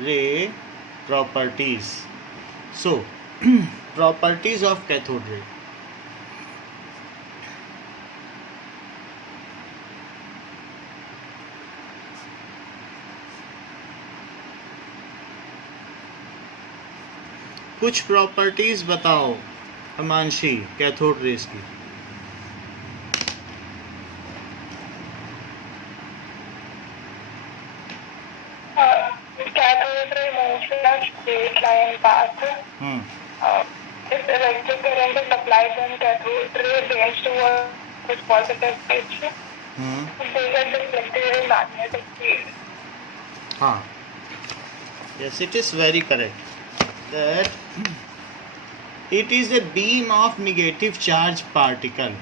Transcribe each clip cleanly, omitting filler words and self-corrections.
ray properties. So properties of cathode ray. कुछ properties बताओ अमानशी cathode rays की. Cathode ray moves in a straight line path. If electric current is applied, then cathode ray bends towards positive pitch. They get deflected in magnetic field. हाँ, yes, it is very correct that it is a beam of negative charge particle.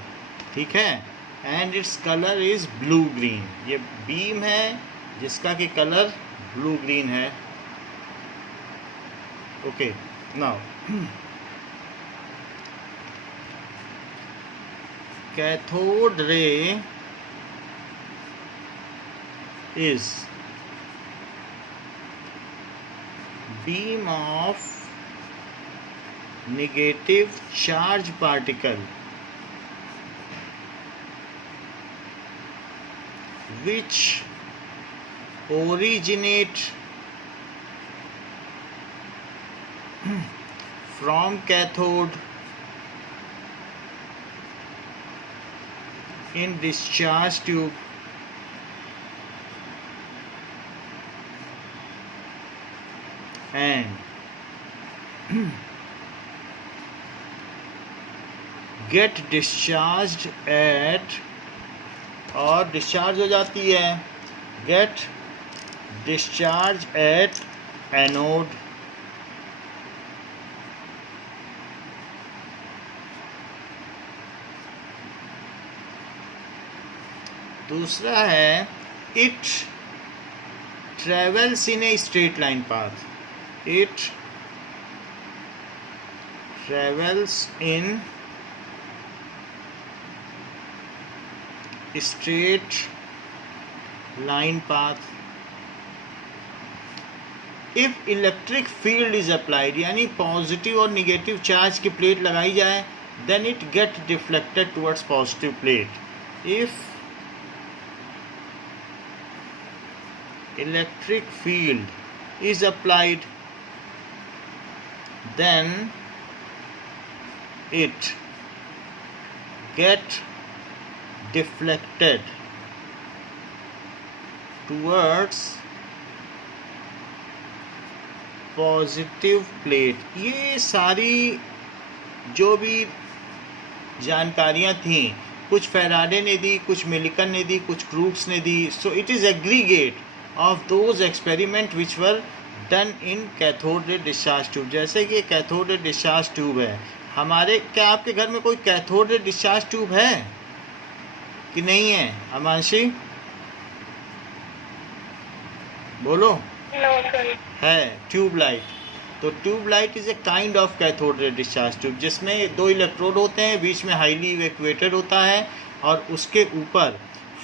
ठीक है, and its color is blue green. ये beam है जिसका कि colour blue green है. Okay, now cathode रे is beam of negative charge particle which originate from cathode in discharge tube and get discharged at और discharge हो जाती है get discharge at anode दूसरा है it travels in a straight line path. It travels in straight line path if electric field is applied. यानी positive और negative charge की plate लगाई जाए then it get deflected towards positive plate. If electric field is applied then it get deflected towards positive plate. ये सारी जो भी जानकारियाँ थीं कुछ फैराडे ने दी, कुछ मिल्टन ने दी, कुछ क्रूक्स ने दी. So it is aggregate of those experiment which were done in cathode ray discharge tube. जैसे कि कैथोड रे डिस्चार्ज ट्यूब है हमारे, क्या आपके घर में कोई कैथोड रे डिस्चार्ज ट्यूब है कि नहीं है अमानशी? बोलो. है ट्यूबलाइट. तो tubelight is a kind of cathode ray discharge tube जिसमें 2 इलेक्ट्रोड होते हैं, बीच में हाईली इवैक्यूएटेड होता है और उसके ऊपर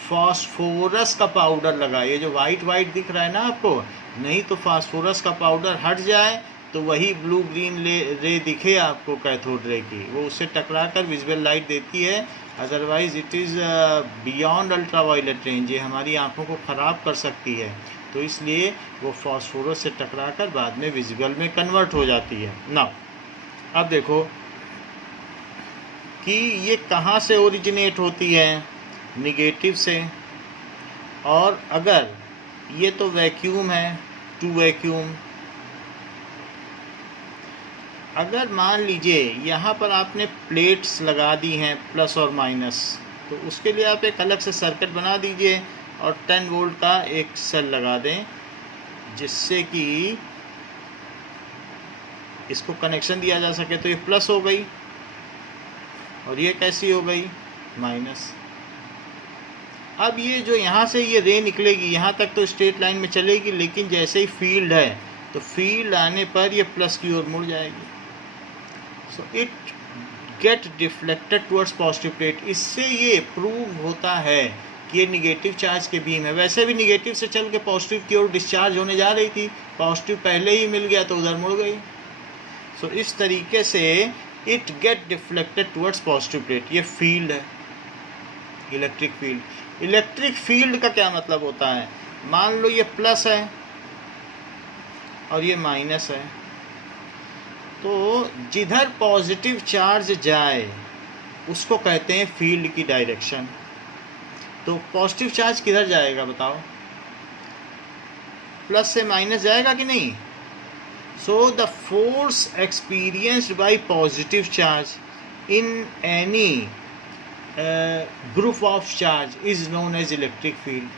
फास्फोरस का पाउडर लगा. ये जो वाइट वाइट दिख रहा है ना आपको, नहीं तो फास्फोरस का पाउडर हट जाए तो वही ब्लू ग्रीन रे दिखे आपको कैथोड रे की, वो उससे टकरा कर विजुअल लाइट देती है. Otherwise it is beyond ultraviolet range. ये हमारी आँखों को ख़राब कर सकती है, तो इसलिए वो फास्फोरस से टकरा कर बाद में विजुअल में कन्वर्ट हो जाती है. नाउ अब देखो कि ये कहाँ से ओरिजिनेट होती है, निगेटिव से. और अगर ये तो वैक्यूम है, टू वैक्यूम, अगर मान लीजिए यहाँ पर आपने प्लेट्स लगा दी हैं प्लस और माइनस, तो उसके लिए आप एक अलग से सर्किट बना दीजिए और 10 वोल्ट का एक सेल लगा दें जिससे कि इसको कनेक्शन दिया जा सके. तो ये प्लस हो गई और ये कैसी हो गई, माइनस. अब ये जो यहाँ से ये रे निकलेगी यहाँ तक तो स्ट्रेट लाइन में चलेगी, लेकिन जैसे ही फील्ड है तो फील्ड आने पर ये प्लस की ओर मुड़ जाएगी. So it get deflected towards positive plate. इससे ये प्रूव होता है कि ये निगेटिव चार्ज के बीम है। वैसे भी निगेटिव से चल के पॉजिटिव की ओर डिस्चार्ज होने जा रही थी, पॉजिटिव पहले ही मिल गया तो उधर मुड़ गई। सो इस तरीके से it get deflected towards positive plate. ये फील्ड है, इलेक्ट्रिक फील्ड। इलेक्ट्रिक फील्ड का क्या मतलब होता है? मान लो ये प्लस है और ये माइनस है, तो जिधर पॉजिटिव चार्ज जाए उसको कहते हैं फील्ड की डायरेक्शन। तो पॉजिटिव चार्ज किधर जाएगा बताओ? प्लस से माइनस जाएगा कि नहीं? So the force experienced by positive charge in any group of charge is known as electric field.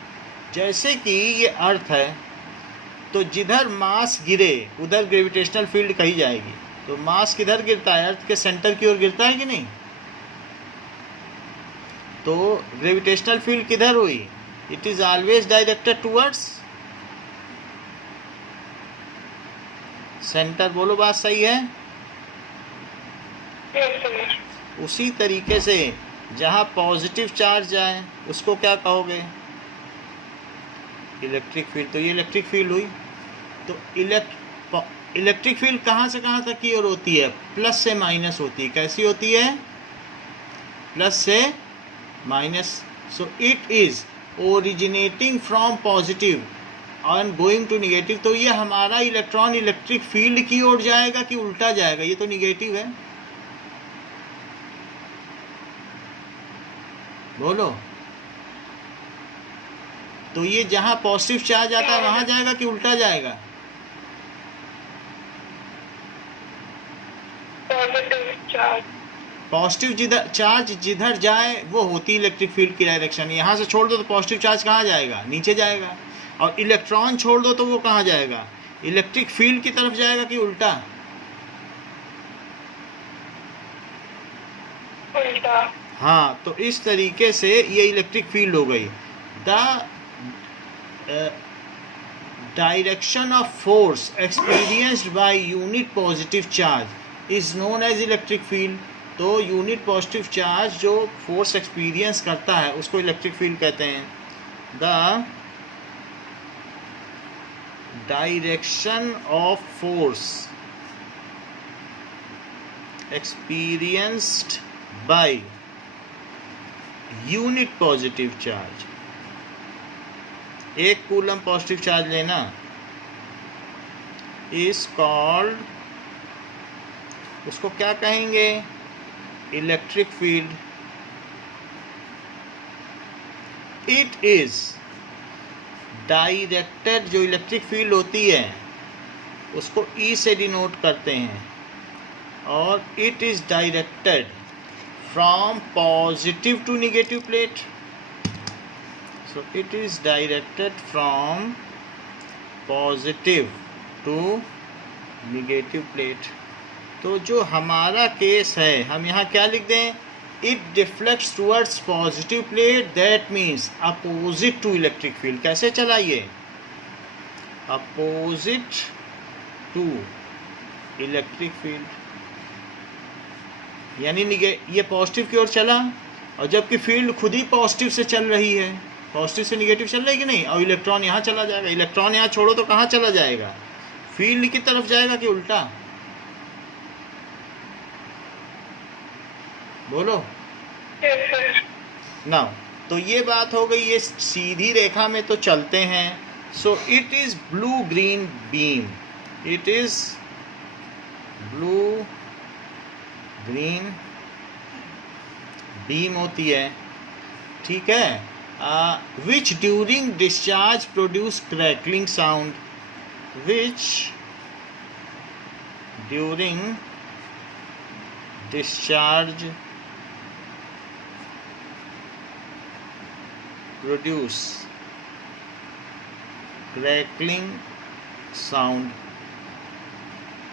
जैसे कि ये अर्थ है, तो जिधर मास गिरे उधर ग्रेविटेशनल फील्ड कही जाएगी। तो मास किधर गिरता है? अर्थ के सेंटर की ओर गिरता है कि नहीं? तो ग्रेविटेशनल फील्ड किधर हुई? It is always directed towards centre. बोलो बात सही है? उसी तरीके से जहाँ पॉजिटिव चार्ज जाए उसको क्या कहोगे? Electric field. तो ये इलेक्ट्रिक फील्ड हुई। तो इलेक्ट्रिक फील्ड कहाँ से कहाँ तक की ओर होती है? प्लस से माइनस होती है। कैसी होती है? प्लस से minus. So it is originating from positive और गोइंग टू निगेटिव। तो ये हमारा इलेक्ट्रॉन इलेक्ट्रिक फील्ड की ओर जाएगा कि उल्टा जाएगा? ये तो निगेटिव है। बोलो। तो ये जहां पॉजिटिव चार्ज आता है वहां जाएगा कि उल्टा जाएगा? पॉजिटिव जिधर चार्ज जिधर जाए वो होती है इलेक्ट्रिक फील्ड की डायरेक्शन। यहाँ से छोड़ दो तो पॉजिटिव चार्ज कहाँ जाएगा? नीचे जाएगा। और इलेक्ट्रॉन छोड़ दो तो वो कहाँ जाएगा? इलेक्ट्रिक फील्ड की तरफ जाएगा कि उल्टा? उल्टा। हाँ, तो इस तरीके से ये इलेक्ट्रिक फील्ड हो गई। The direction of force experienced by unit positive charge is known as electric field. तो यूनिट पॉजिटिव चार्ज जो फोर्स एक्सपीरियंस करता है उसको इलेक्ट्रिक फील्ड कहते हैं। The direction of force experienced by unit positive charge. एक कूलम पॉजिटिव चार्ज लेना is called, उसको क्या कहेंगे? Electric field. It is directed, जो इलेक्ट्रिक फील्ड होती है उसको ई से डिनोट करते हैं, और it is directed from positive to negative plate. So it is directed from positive to negative plate. तो जो हमारा केस है हम यहाँ क्या लिख दें? It deflects towards positive plate, that means opposite to electric field. कैसे चलाइए? Opposite to electric field. यानी ये पॉजिटिव की ओर चला, और जबकि फील्ड खुद ही पॉजिटिव से चल रही है, पॉजिटिव से निगेटिव चल रही है कि नहीं? और इलेक्ट्रॉन यहाँ चला जाएगा। इलेक्ट्रॉन यहाँ छोड़ो तो कहाँ चला जाएगा? फील्ड की तरफ जाएगा कि उल्टा? बोलो ना। तो ये बात हो गई। ये सीधी रेखा में तो चलते हैं। सो it is blue green beam. It is blue green beam होती है, ठीक है। विच during discharge produce crackling sound. विच during discharge produce crackling sound.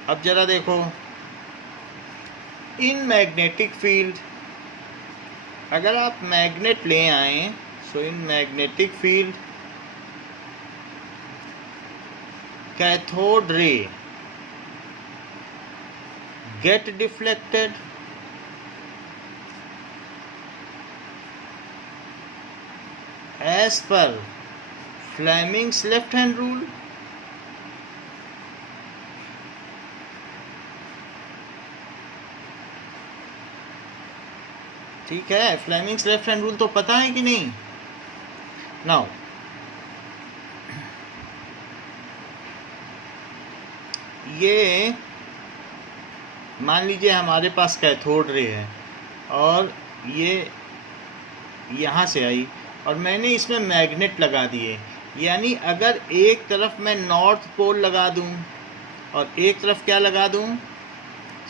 अब जरा देखो, इन मैग्नेटिक फील्ड, अगर आप मैग्नेट ले आए, so in magnetic field cathode ray get deflected, as per Fleming's left hand rule. ठीक है, फ्लेमिंग्स लेफ्ट हैंड रूल तो पता है कि नहीं? नाउ ये मान लीजिए हमारे पास कैथोड रे है और ये यहाँ से आई और मैंने इसमें मैग्नेट लगा दिए, यानी अगर एक तरफ मैं नॉर्थ पोल लगा दूँ और एक तरफ क्या लगा दूँ,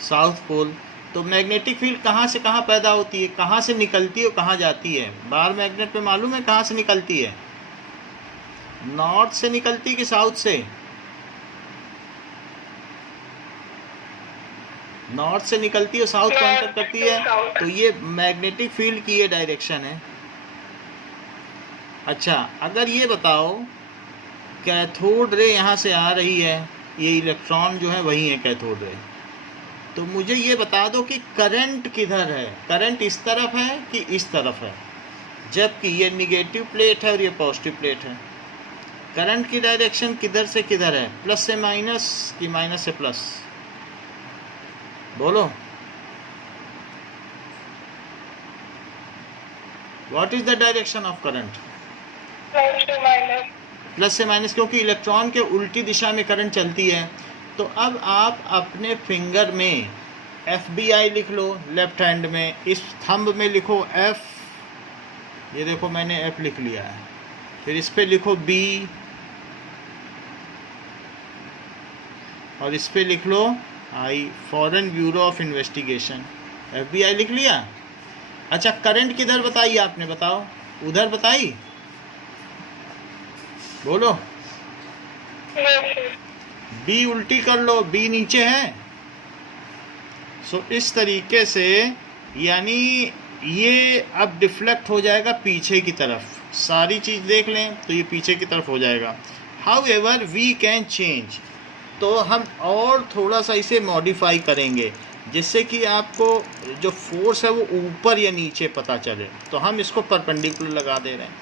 साउथ पोल, तो मैग्नेटिक फील्ड कहाँ से कहाँ पैदा होती है, कहाँ से निकलती है और कहाँ जाती है? बार मैग्नेट पे मालूम है कहाँ से निकलती है? नॉर्थ से निकलती कि साउथ से? नॉर्थ से निकलती है, साउथ को एंटर करती है, तो ये मैग्नेटिक फील्ड की ये डायरेक्शन है। अच्छा, अगर ये बताओ कैथोड रे यहाँ से आ रही है, ये इलेक्ट्रॉन जो है वही है कैथोड रे, तो मुझे ये बता दो कि करंट किधर है? करंट इस तरफ है कि इस तरफ है? जबकि ये निगेटिव प्लेट है और ये पॉजिटिव प्लेट है। करंट की डायरेक्शन किधर से किधर है? प्लस से माइनस कि माइनस से प्लस? बोलो, what is the direction of current? Plus से माइनस, क्योंकि इलेक्ट्रॉन के उल्टी दिशा में करंट चलती है। तो अब आप अपने फिंगर में FBI लिख लो, लेफ्ट हैंड में, इस थंब में लिखो F, ये देखो मैंने F लिख लिया है, फिर इस पे लिखो B और इस पे लिख लो I, foreign bureau of investigation, FBI लिख लिया। अच्छा, करंट किधर बताई आपने? बताओ, उधर बताई? बोलो, B उल्टी कर लो, B नीचे है। सो इस तरीके से, यानी ये अब डिफ्लेक्ट हो जाएगा पीछे की तरफ। सारी चीज़ देख लें तो ये पीछे की तरफ हो जाएगा। हाउएवर वी कैन चेंज, तो हम और थोड़ा सा इसे मॉडिफाई करेंगे जिससे कि आपको जो फोर्स है वो ऊपर या नीचे पता चले। तो हम इसको परपेंडिकुलर लगा दे रहे हैं,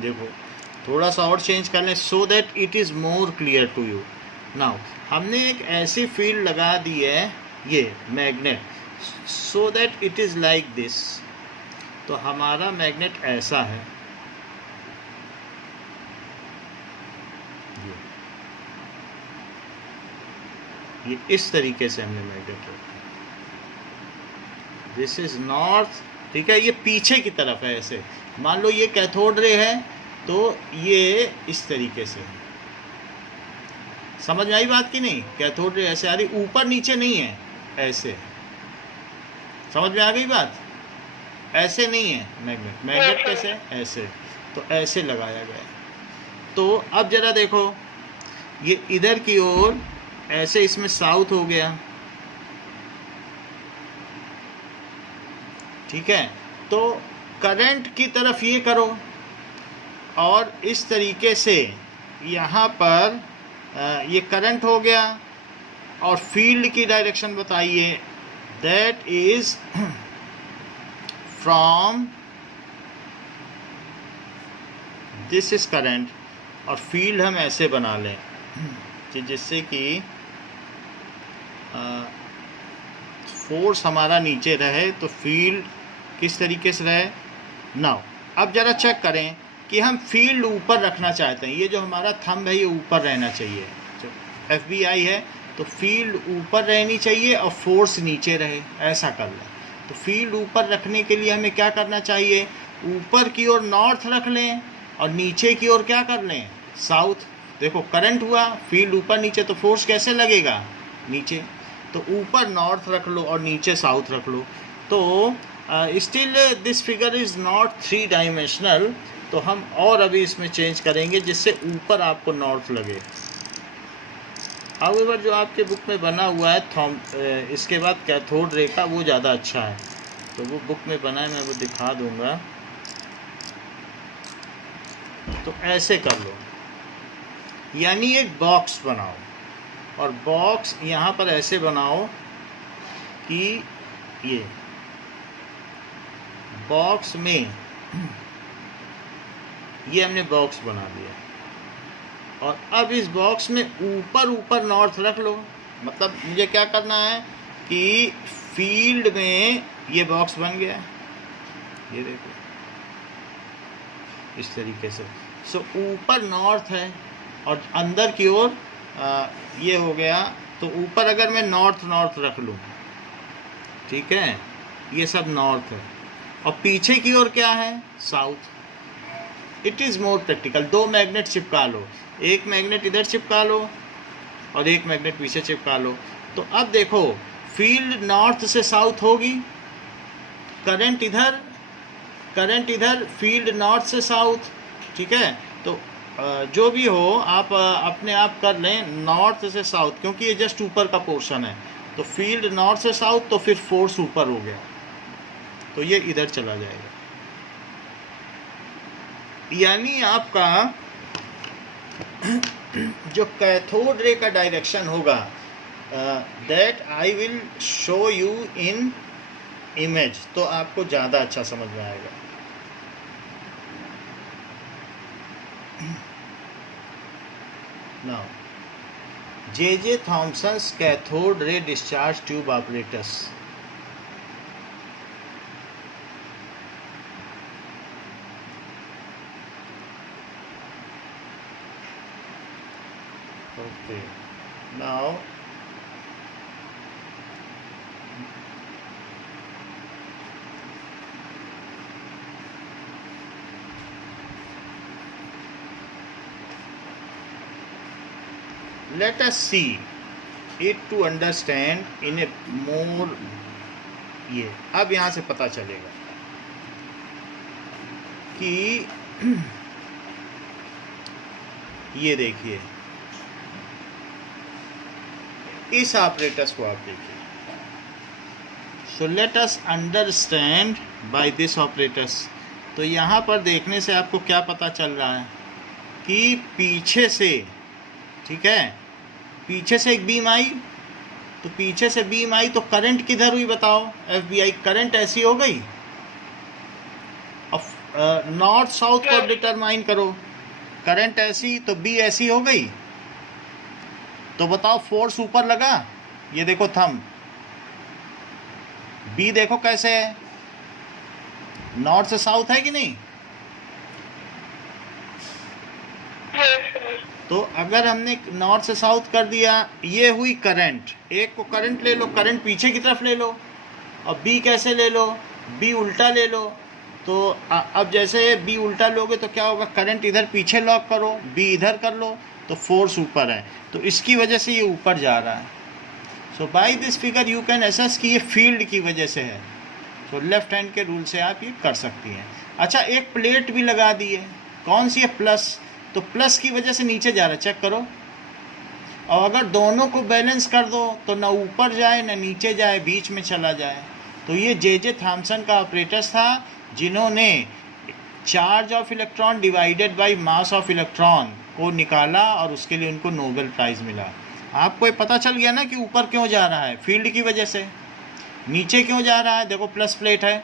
देखो थोड़ा सा और चेंज कर लें so that it is more clear to you. Now हमने एक ऐसी फील्ड लगा दी है, ये magnet, so that it is like this. तो हमारा मैग्नेट ऐसा है, ये इस तरीके से हमने मैग्नेट रखा। दिस इज नॉर्थ, ठीक है, ये पीछे की तरफ है ऐसे। मान लो ये कैथोड रे है तो ये इस तरीके से, समझ में आई बात की नहीं? कैथोड रे ऐसे आ रही, ऊपर नीचे नहीं है, ऐसे। समझ में आ गई बात? ऐसे नहीं है मैग्नेट, मैग्नेट कैसे? ऐसे। तो ऐसे लगाया गया है। तो अब जरा देखो, ये इधर की ओर ऐसे, इसमें साउथ हो गया, ठीक है। तो करंट की तरफ ये करो और इस तरीके से यहाँ पर ये करंट हो गया और फील्ड की डायरेक्शन बताइए, that is from, this is current, और फील्ड हम ऐसे बना लें कि जिससे कि फोर्स हमारा नीचे रहे तो फील्ड किस तरीके से रहे। नाउ अब जरा चेक करें कि हम फील्ड ऊपर रखना चाहते हैं, ये जो हमारा थंब है ये ऊपर रहना चाहिए। FBI है तो फील्ड ऊपर रहनी चाहिए और फोर्स नीचे रहे, ऐसा कर लें। तो फील्ड ऊपर रखने के लिए हमें क्या करना चाहिए? ऊपर की ओर नॉर्थ रख लें और नीचे की ओर क्या कर लें? साउथ। देखो करंट हुआ, फील्ड ऊपर नीचे, तो फोर्स कैसे लगेगा? नीचे। तो ऊपर नॉर्थ रख लो और नीचे साउथ रख लो। तो still this figure is not 3 dimensional, तो हम और अभी इसमें चेंज करेंगे जिससे ऊपर आपको नॉर्थ लगे। हाउएवर जो आपके बुक में बना हुआ है इसके बाद कैथोड रे का, वो ज़्यादा अच्छा है। तो वो बुक में बना है, मैं वो दिखा दूँगा। तो ऐसे कर लो, यानी एक बॉक्स बनाओ और बॉक्स यहाँ पर ऐसे बनाओ कि ये बॉक्स में ये हमने बॉक्स बना दिया, और अब इस बॉक्स में ऊपर नॉर्थ रख लो। मतलब मुझे क्या करना है कि फील्ड में ये बॉक्स बन गया, ये देखो इस तरीके से। सो ऊपर नॉर्थ है और अंदर की ओर ये हो गया। तो ऊपर अगर मैं नॉर्थ रख लूँ, ठीक है, ये सब नॉर्थ है, और पीछे की ओर क्या है, south. It is more practical. 2 magnet चिपका लो, एक मैग्नेट इधर चिपका लो और एक मैग्नेट पीछे चिपका लो। तो अब देखो फील्ड नॉर्थ से साउथ होगी, करंट इधर, फील्ड नॉर्थ से साउथ, ठीक है। तो जो भी हो आप अपने आप कर लें नॉर्थ से साउथ, क्योंकि ये जस्ट ऊपर का पोर्शन है। तो फील्ड नॉर्थ से साउथ, तो फिर फोर्स ऊपर हो गया, तो ये इधर चला जाएगा। यानी आपका जो कैथोड रे का डायरेक्शन होगा, that I will show you in image, तो आपको ज़्यादा अच्छा समझ में आएगा। Now, J.J. Thomson's cathode ray discharge tube apparatus. Okay. Now, let us see it to understand in a more, ये अब यहाँ से पता चलेगा कि ये देखिए इस ऑपरेटर्स को आप देखिए। So let us understand by this operators. तो यहाँ पर देखने से आपको क्या पता चल रहा है कि पीछे से, ठीक है, पीछे से एक बीम आई, तो पीछे से बीम आई तो करंट किधर हुई बताओ, FBI करंट ऐसी हो गई। अब नॉर्थ साउथ को डिटरमाइन करो, करंट ऐसी तो बी ऐसी हो गई। तो बताओ फोर्स ऊपर लगा, ये देखो थंब, बी देखो कैसे है, नॉर्थ से साउथ है कि नहीं। तो अगर हमने नॉर्थ से साउथ कर दिया, ये हुई करंट, एक को करंट ले लो, करंट पीछे की तरफ ले लो, और बी कैसे ले लो, बी उल्टा ले लो। तो अब जैसे बी उल्टा लोगे तो क्या होगा, करंट इधर पीछे लॉक करो, बी इधर कर लो, तो फोर्स ऊपर है, तो इसकी वजह से ये ऊपर जा रहा है। So by this figure you can assess कि ये फील्ड की वजह से है। तो लेफ्ट हैंड के रूल से आप ये कर सकती हैं। अच्छा, एक प्लेट भी लगा दी है, कौन सी है, प्लस, तो प्लस की वजह से नीचे जा रहा है, चेक करो। और अगर दोनों को बैलेंस कर दो तो ना ऊपर जाए ना नीचे जाए, बीच में चला जाए। तो ये J.J. थॉमसन का ऑपरेटर्स था जिन्होंने charge of electron divided by mass of electron को निकाला, और उसके लिए उनको नोबेल प्राइज़ मिला। आपको ये पता चल गया ना कि ऊपर क्यों जा रहा है, फील्ड की वजह से। नीचे क्यों जा रहा है, देखो प्लस प्लेट है,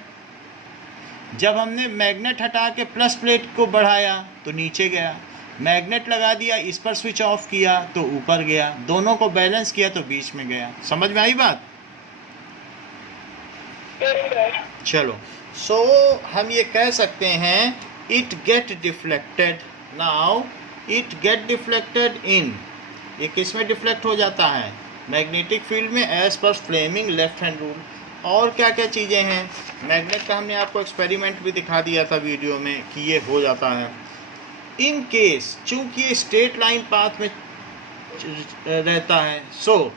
जब हमने मैग्नेट हटा के प्लस प्लेट को बढ़ाया तो नीचे गया, मैग्नेट लगा दिया, इस पर स्विच ऑफ किया तो ऊपर गया, दोनों को बैलेंस किया तो बीच में गया। समझ में आई बात? चलो, सो हम ये कह सकते हैं it get deflected. Now it get deflected in, ये किस में डिफ्लेक्ट हो जाता है, मैग्नेटिक फील्ड में, as per Fleming left hand rule. और क्या क्या चीज़ें हैं, मैग्नेट का हमने आपको एक्सपेरिमेंट भी दिखा दिया था वीडियो में कि ये हो जाता है। इन केस चूंकि ये स्ट्रेट लाइन पाथ में रहता है, so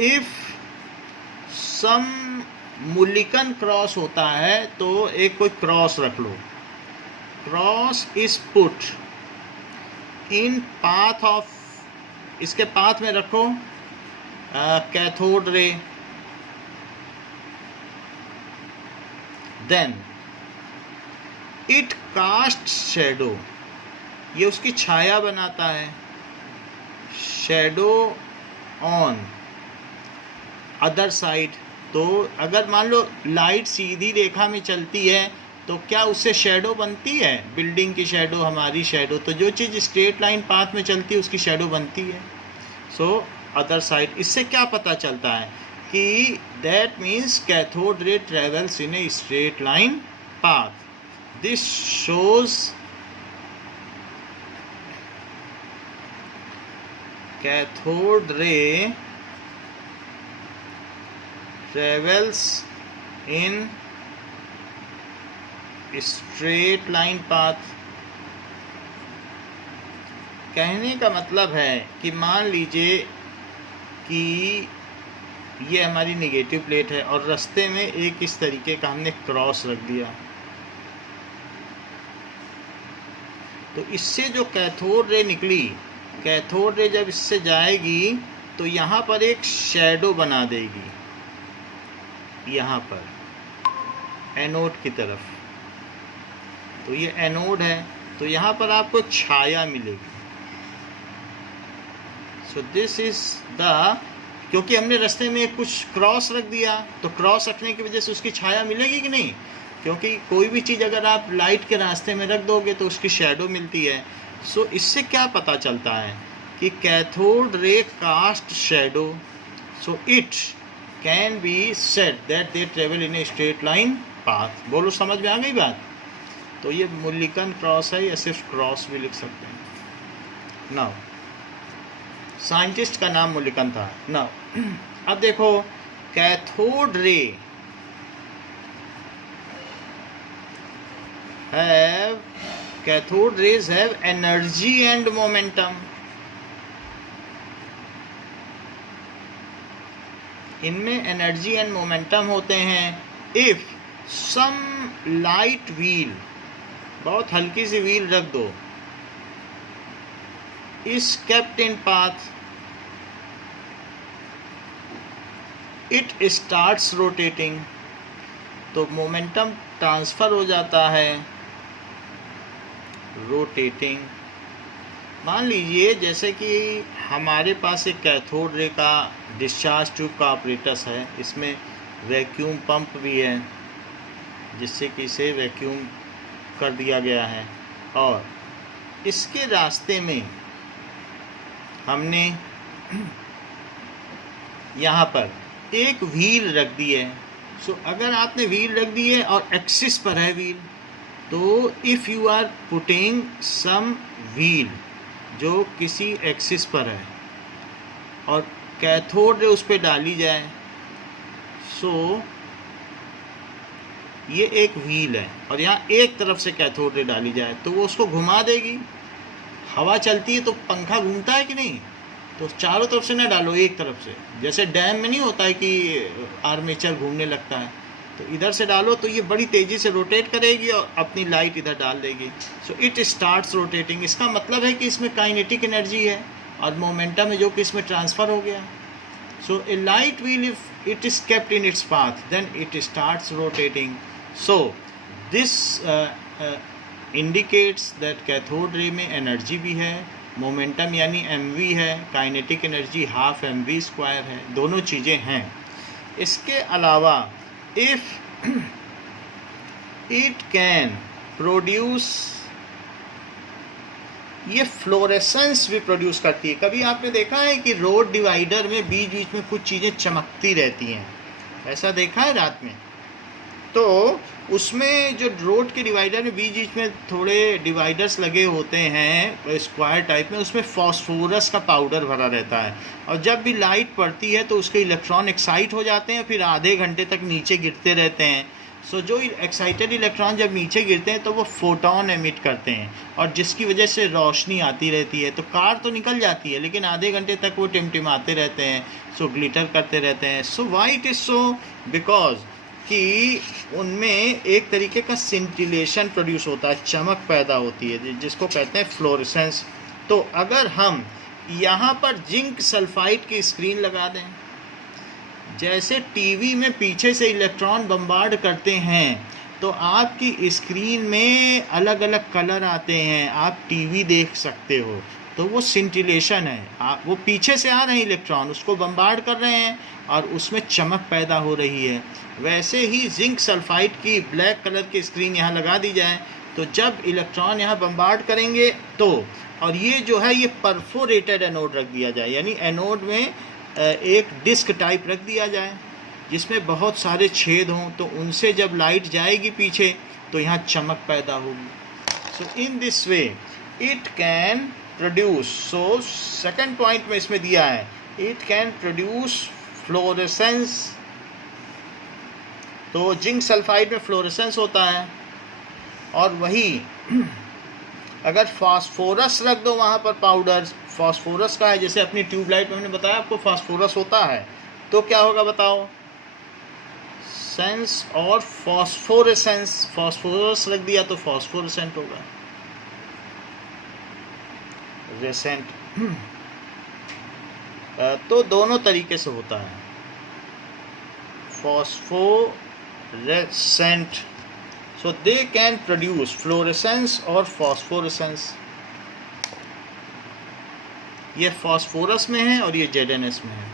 if some Millikan cross होता है तो एक कोई क्रॉस रख लो, cross is put in path of, इसके पाथ में रखो cathode ray, then it cast shadow, ये उसकी छाया बनाता है, शेडो ऑन अदर साइड। तो अगर मान लो लाइट सीधी रेखा में चलती है तो क्या उससे शेडो बनती है? बिल्डिंग की शेडो, हमारी शेडो, तो जो चीज़ स्ट्रेट लाइन पाथ में चलती है उसकी शेडो बनती है। सो अदर साइड, इससे क्या पता चलता है कि that means cathode ray travels in a straight line path. This shows cathode ray travels in straight line path। कहने का मतलब है कि मान लीजिए कि ये हमारी नेगेटिव प्लेट है और रास्ते में एक इस तरीके का हमने क्रॉस रख दिया, तो इससे जो कैथोड रे निकली, कैथोड रे जब इससे जाएगी तो यहाँ पर एक शैडो बना देगी, यहाँ पर एनोड की तरफ। तो ये एनोड है, तो यहाँ पर आपको छाया मिलेगी। सो दिस इज द, क्योंकि हमने रास्ते में कुछ क्रॉस रख दिया, तो क्रॉस रखने की वजह से उसकी छाया मिलेगी कि नहीं? क्योंकि कोई भी चीज़ अगर आप लाइट के रास्ते में रख दोगे तो उसकी शैडो मिलती है। सो इससे क्या पता चलता है कि cathode ray cast shadow, so it can be said that they travel in a straight line path. बोलो, समझ में आ गई बात? तो ये मुल्लिकन क्रॉस है, या सिर्फ क्रॉस भी लिख सकते हैं। नाउ साइंटिस्ट का नाम मुल्लिकन था। नाउ अब देखो, cathode ray have, cathode rays have energy and momentum. इनमें एनर्जी एंड मोमेंटम होते हैं। इफ सम लाइट व्हील, बहुत हल्की सी व्हील रख दो, is kept in path, it starts rotating, तो मोमेंटम ट्रांसफर हो जाता है रोटेटिंग। मान लीजिए जैसे कि हमारे पास एक कैथोड रे का डिस्चार्ज ट्यूब का ऑपरेटस है, इसमें वैक्यूम पंप भी है जिससे कि इसे वैक्यूम कर दिया गया है, और इसके रास्ते में हमने यहाँ पर एक व्हील रख दी है। सो अगर आपने व्हील रख दी है और एक्सिस पर है व्हील, तो if you are putting some wheel जो किसी एक्सिस पर है और कैथोड रे उस पर डाली जाए, सो ये एक व्हील है और यहाँ एक तरफ से कैथोड रे डाली जाए तो वो उसको घुमा देगी। हवा चलती है तो पंखा घूमता है कि नहीं? तो चारों तरफ से ना डालो, एक तरफ से। जैसे डैम में नहीं होता है कि आर्मेचर घूमने लगता है, तो इधर से डालो तो ये बड़ी तेज़ी से रोटेट करेगी और अपनी लाइट इधर डाल देगी। So it starts rotating. इसका मतलब है कि इसमें काइनेटिक एनर्जी है और मोमेंटम है जो कि इसमें ट्रांसफ़र हो गया। So a light wheel, if it is kept in its path, then it starts rotating. So this indicates that cathode ray में एनर्जी भी है, मोमेंटम यानी mv है, काइनेटिक एनर्जी हाफ mv² है, दोनों चीज़ें हैं। इसके अलावा इफ इट कैन प्रोड्यूस, ये फ्लोरेसेंस भी प्रोड्यूस करती है। कभी आपने देखा है कि रोड डिवाइडर में बीच बीच में कुछ चीज़ें चमकती रहती हैं, ऐसा देखा है रात में? तो उसमें जो रोड के डिवाइडर में बीच बीच में थोड़े डिवाइडर्स लगे होते हैं स्क्वायर टाइप में, उसमें फॉस्फोरस का पाउडर भरा रहता है, और जब भी लाइट पड़ती है तो उसके इलेक्ट्रॉन एक्साइट हो जाते हैं, फिर आधे घंटे तक नीचे गिरते रहते हैं। सो जो एक्साइटेड इलेक्ट्रॉन जब नीचे गिरते हैं तो वो फोटोन एमिट करते हैं, और जिसकी वजह से रोशनी आती रहती है। तो कार तो निकल जाती है लेकिन आधे घंटे तक वो टिमटिमाते रहते हैं, सो ग्लिटर करते रहते हैं। So why it is so? Because कि उनमें एक तरीके का सिंटिलेशन प्रोड्यूस होता है, चमक पैदा होती है, जिसको कहते हैं फ्लोरेसेंस। तो अगर हम यहाँ पर जिंक सल्फाइड की स्क्रीन लगा दें, जैसे टीवी में पीछे से इलेक्ट्रॉन बम्बार्ड करते हैं तो आपकी स्क्रीन में अलग अलग कलर आते हैं, आप टीवी देख सकते हो। तो वो सिंटिलेशन है। वो पीछे से आ रहे हैं इलेक्ट्रॉन, उसको बम्बार्ड कर रहे हैं और उसमें चमक पैदा हो रही है। वैसे ही जिंक सल्फाइड की ब्लैक कलर की स्क्रीन यहाँ लगा दी जाए तो जब इलेक्ट्रॉन यहाँ बम्बार्ड करेंगे तो, और ये जो है ये परफोरेटेड एनोड रख दिया जाए, यानी एनोड में एक डिस्क टाइप रख दिया जाए जिसमें बहुत सारे छेद हों, तो उनसे जब लाइट जाएगी पीछे तो यहाँ चमक पैदा होगी। So in this way it can produce, so second point में इसमें दिया है, इट कैन प्रोड्यूस फ्लोरेसेंस। तो जिंक सल्फाइड में फ्लोरेसेंस होता है, और वही अगर फास्फोरस रख दो वहाँ पर पाउडर, फास्फोरस का है, जैसे अपनी ट्यूबलाइट में हमने बताया आपको फास्फोरस होता है, तो क्या होगा बताओ, सेंस और फॉस्फोरेसेंस, फास्फोरस रख दिया तो फॉस्फोरेसेंट होगा, रेसेंट। तो दोनों तरीके से होता है, phosphorescent. So they can produce fluorescence और फॉस्फोरेसेंस। ये फॉस्फोरस में है और ये जेडएनएस में है,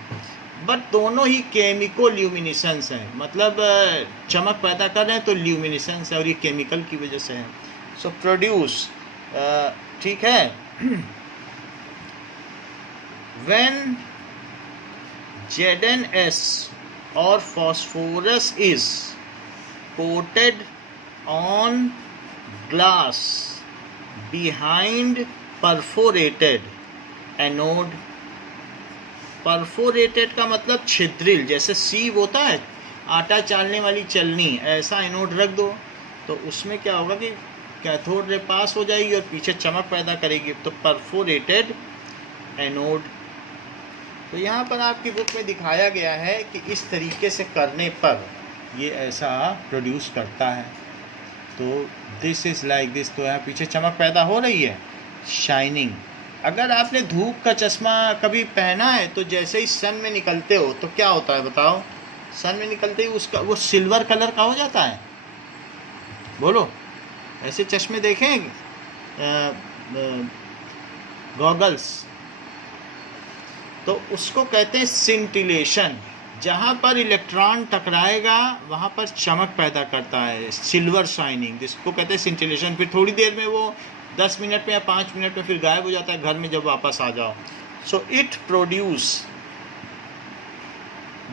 बट दोनों ही केमिको ल्यूमिनेसेंस हैं, मतलब चमक पैदा कर रहे हैं तो ल्यूमिनेसेंस है, और ये केमिकल की वजह से है। सो प्रोड्यूस, ठीक है। व्हेन जेडएनएस और phosphorus is coated on glass behind perforated anode. Perforated का मतलब छिद्रिल, जैसे सीव होता है आटा चालने वाली चलनी, ऐसा एनोड रख दो तो उसमें क्या होगा कि कैथोड रे पास हो जाएगी और पीछे चमक पैदा करेगी, तो परफोरेटेड एनोड। तो यहाँ पर आपकी बुक में दिखाया गया है कि इस तरीके से करने पर ये ऐसा प्रोड्यूस करता है। तो दिस इज़ लाइक दिस, तो यहाँ पीछे चमक पैदा हो रही है, शाइनिंग। अगर आपने धूप का चश्मा कभी पहना है तो जैसे ही सन में निकलते हो तो क्या होता है बताओ, सन में निकलते ही उसका वो सिल्वर कलर का हो जाता है, बोलो। ऐसे चश्मे देखें, गॉगल्स, तो उसको कहते हैं सिंटिलेशन। जहाँ पर इलेक्ट्रॉन टकराएगा वहाँ पर चमक पैदा करता है, सिल्वर शाइनिंग, जिसको कहते हैं सिंटिलेशन। फिर थोड़ी देर में वो 10 मिनट में या 5 मिनट में फिर गायब हो जाता है घर में जब वापस आ जाओ। सो इट प्रोड्यूस,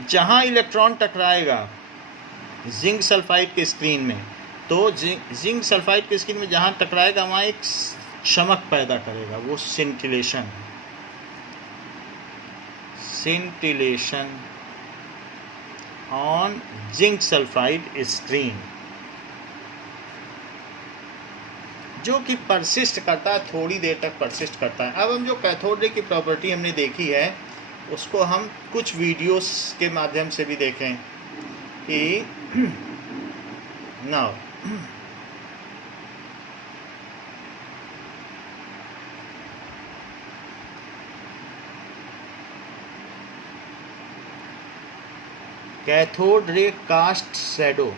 जहाँ इलेक्ट्रॉन टकराएगा जिंक सल्फाइड के स्क्रीन में, तो जिंक सल्फाइड के स्क्रीन में जहाँ टकराएगा वहाँ एक चमक पैदा करेगा, वो scintillation. Scintillation on zinc sulphide screen, जो कि परसिस्ट करता है, थोड़ी देर तक परसिस्ट करता है। अब हम जो कैथोड रे की प्रॉपर्टी हमने देखी है उसको हम कुछ वीडियोस के माध्यम से भी देखें कि now cathode ray cast shadow.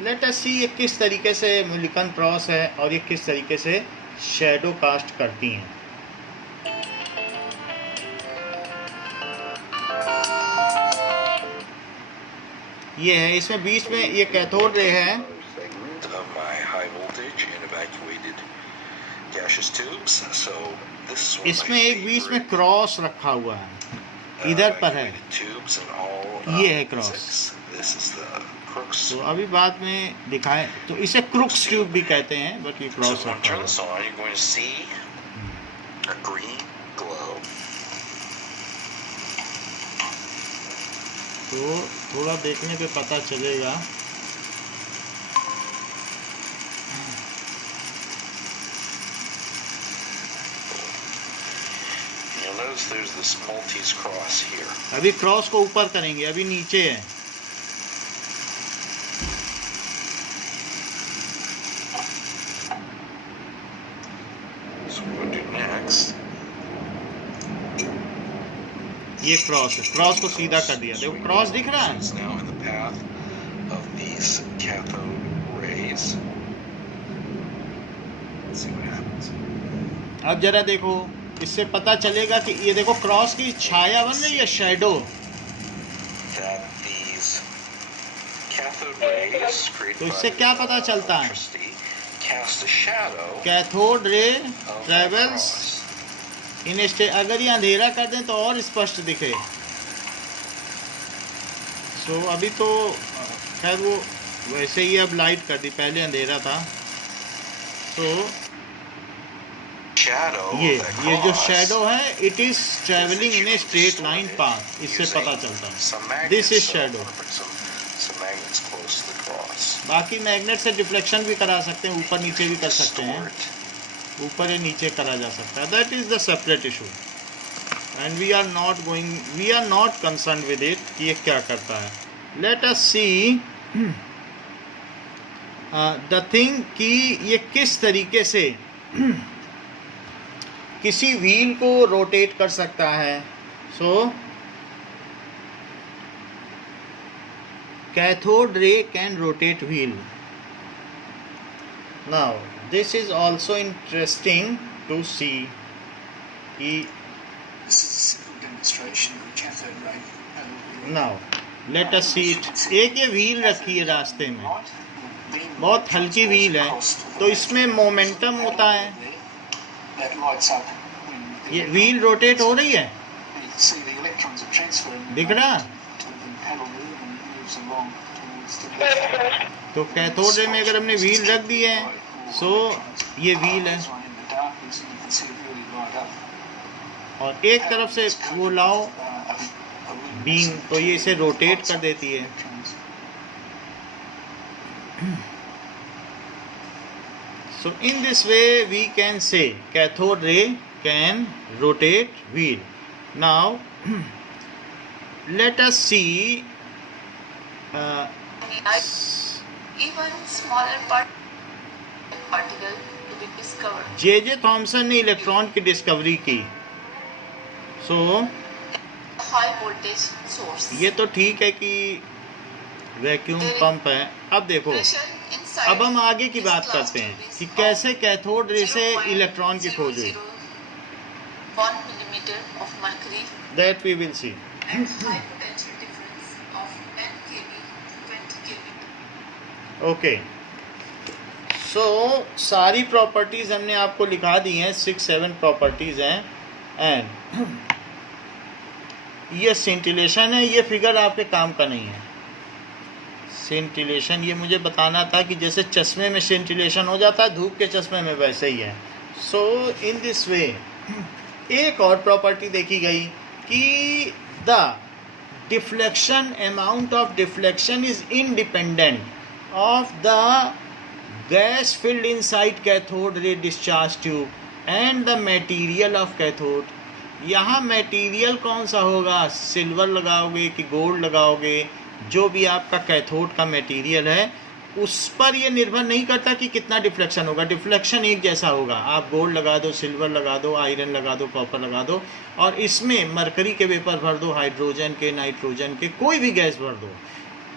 Let us see ये किस तरीके से मिल्कन क्रॉस है और ये किस तरीके से शैडो कास्ट करती हैं। ये है, इसमें बीच में ये कैथोड रे है, इसमें एक बीच में क्रॉस रखा हुआ है, इधर पर है, ये है क्रॉस। तो अभी बाद में दिखाएं तो इसे क्रुक्स ट्यूब भी कहते हैं, बट ये क्रॉस रखा है। तो थोड़ा देखने पे पता चलेगा। अभी क्रॉस को ऊपर करेंगे, अभी नीचे है। ये क्रॉस है, क्रॉस को सीधा कर दिया, देखो क्रॉस दिख रहा है। अब जरा देखो, इससे पता चलेगा कि ये देखो क्रॉस की छाया बन रही है, शेडो। तो इससे क्या पता चलता है? Cathode ray travels in state. अगर ये अंधेरा कर दें तो और स्पष्ट दिखे। सो अभी तो खैर वो वैसे ही अब लाइट कर दी, पहले अंधेरा था। तो ये जो शेडो है, it is travelling in a straight line path, इससे पता चलता है दिस इज शेडो। बाकी मैग्नेट से डिफ्लेक्शन भी करा सकते हैं, ऊपर नीचे भी कर सकते हैं, ऊपर या नीचे करा जा सकता है। That is the separate issue and we are not concern with it कि ये क्या करता है। Let us see the thing कि ये किस तरीके से किसी व्हील को रोटेट कर सकता है। सो cathode ray can rotate wheel. Now this is also interesting to see कि this is a simple demonstration of cathode ray. now let us see it. एक ये व्हील रखी है रास्ते में, बहुत हल्की व्हील है, तो इसमें मोमेंटम होता है। ये व्हील रोटेट हो रही है, दिख रहा? तो कैथोड रे में अगर हमने व्हील रख दी है, सो ये व्हील है, और एक तरफ से वो लाओ बीम, तो ये इसे रोटेट कर देती है। So in this way we can say cathode ray can rotate wheel. Now let us see even smaller particle to be discovered. J Thomson ने इलेक्ट्रॉन की डिस्कवरी की। So high voltage source. ये तो ठीक है कि वैक्यूम पंप है। अब देखो, अब हम आगे की बात करते हैं कि कैसे कैथोड रे से इलेक्ट्रॉन की खोज हुई। 1 millimeter of mercury. That we will see. And high potential difference of 10 kV to 20 kV. Okay, सो सारी प्रॉपर्टीज हमने आपको लिखा दी हैं, 6-7 प्रॉपर्टीज हैं। एंड ये सेंटिलेशन है, ये फिगर आपके काम का नहीं है। सेंटिलेशन ये मुझे बताना था कि जैसे चश्मे में सेंटिलेशन हो जाता है, धूप के चश्मे में, वैसे ही है। सो इन दिस वे एक और प्रॉपर्टी देखी गई कि the deflection, amount of deflection is independent of the gas filled inside cathode ray discharge tube and the material of cathode. यहाँ मटेरियल कौन सा होगा, सिल्वर लगाओगे कि गोल्ड लगाओगे, जो भी आपका कैथोड का मटेरियल है, उस पर ये निर्भर नहीं करता कि कितना डिफ्लेक्शन होगा। डिफ्लेक्शन एक जैसा होगा। आप गोल्ड लगा दो, सिल्वर लगा दो, आयरन लगा दो, कॉपर लगा दो, और इसमें मरकरी के वेपर भर दो, हाइड्रोजन के, नाइट्रोजन के, कोई भी गैस भर दो,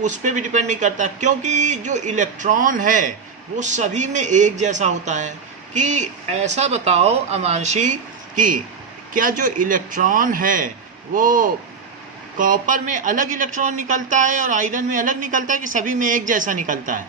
उस पर भी डिपेंड नहीं करता, क्योंकि जो इलेक्ट्रॉन है वो सभी में एक जैसा होता है। कि ऐसा बताओ अमांशी कि क्या जो इलेक्ट्रॉन है वो कॉपर में अलग इलेक्ट्रॉन निकलता है और आयरन में अलग निकलता है, कि सभी में एक जैसा निकलता है?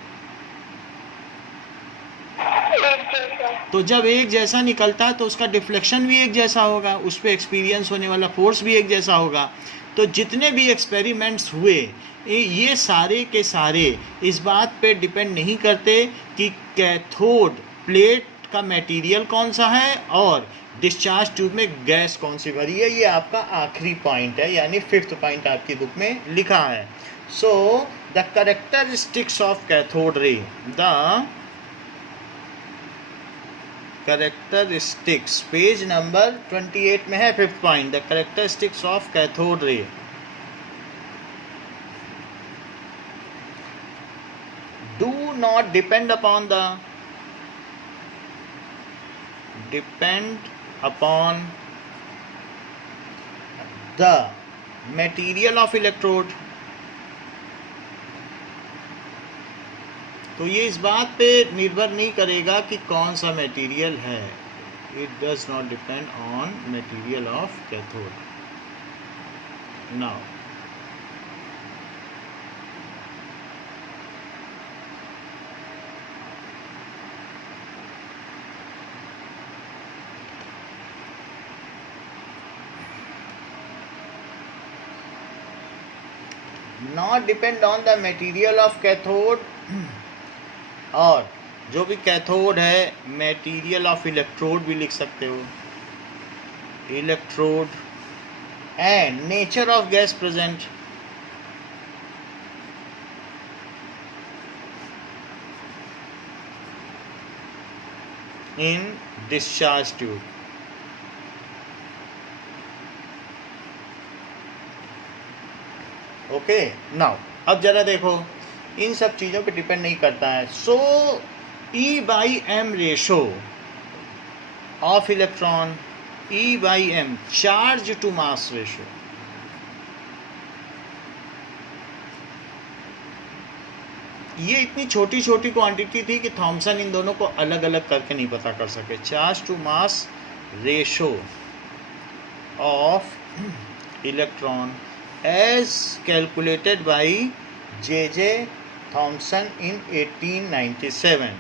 तो जब एक जैसा निकलता है तो उसका डिफ्लेक्शन भी एक जैसा होगा, उस पर एक्सपीरियंस होने वाला फोर्स भी एक जैसा होगा। तो जितने भी एक्सपेरिमेंट्स हुए ये सारे के सारे इस बात पे डिपेंड नहीं करते कि कैथोड प्लेट का मटेरियल कौन सा है और डिस्चार्ज ट्यूब में गैस कौन सी भरी है। ये आपका आखिरी पॉइंट है, यानी 5th पॉइंट आपकी बुक में लिखा है। So the characteristics of cathode रे, द कैरेक्टरिस्टिक्स, पेज नंबर 28 में है 5th point, the characteristics of cathode रे। Do not depend upon the material of electrode। तो ये इस बात पे निर्भर नहीं करेगा कि कौन सा मटेरियल है, it does not depend on material of cathode. Now not depend on the material of cathode, और जो भी कैथोड है मटेरियल ऑफ इलेक्ट्रोड भी लिख सकते हो, electrode, and nature of gas present, in discharge tube. Okay, now अब जरा देखो, इन सब चीज़ों पे डिपेंड नहीं करता है. So E/m ratio of electron, E/m charge to mass ratio. ये इतनी छोटी छोटी क्वांटिटी थी कि थॉमसन इन दोनों को अलग अलग करके नहीं पता कर सके. Charge to mass ratio of electron as calculated by J.J. Thomson in 1897.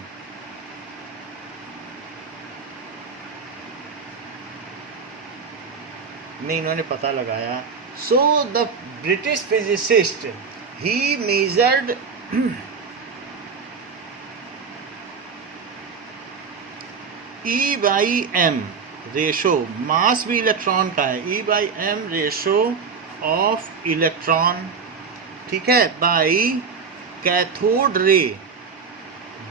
में इन्होंने पता लगाया. So the British physicist, he measured E/m ratio, mass भी इलेक्ट्रॉन का है, E/m रेशो ऑफ इलेक्ट्रॉन, ठीक है, by cathode ray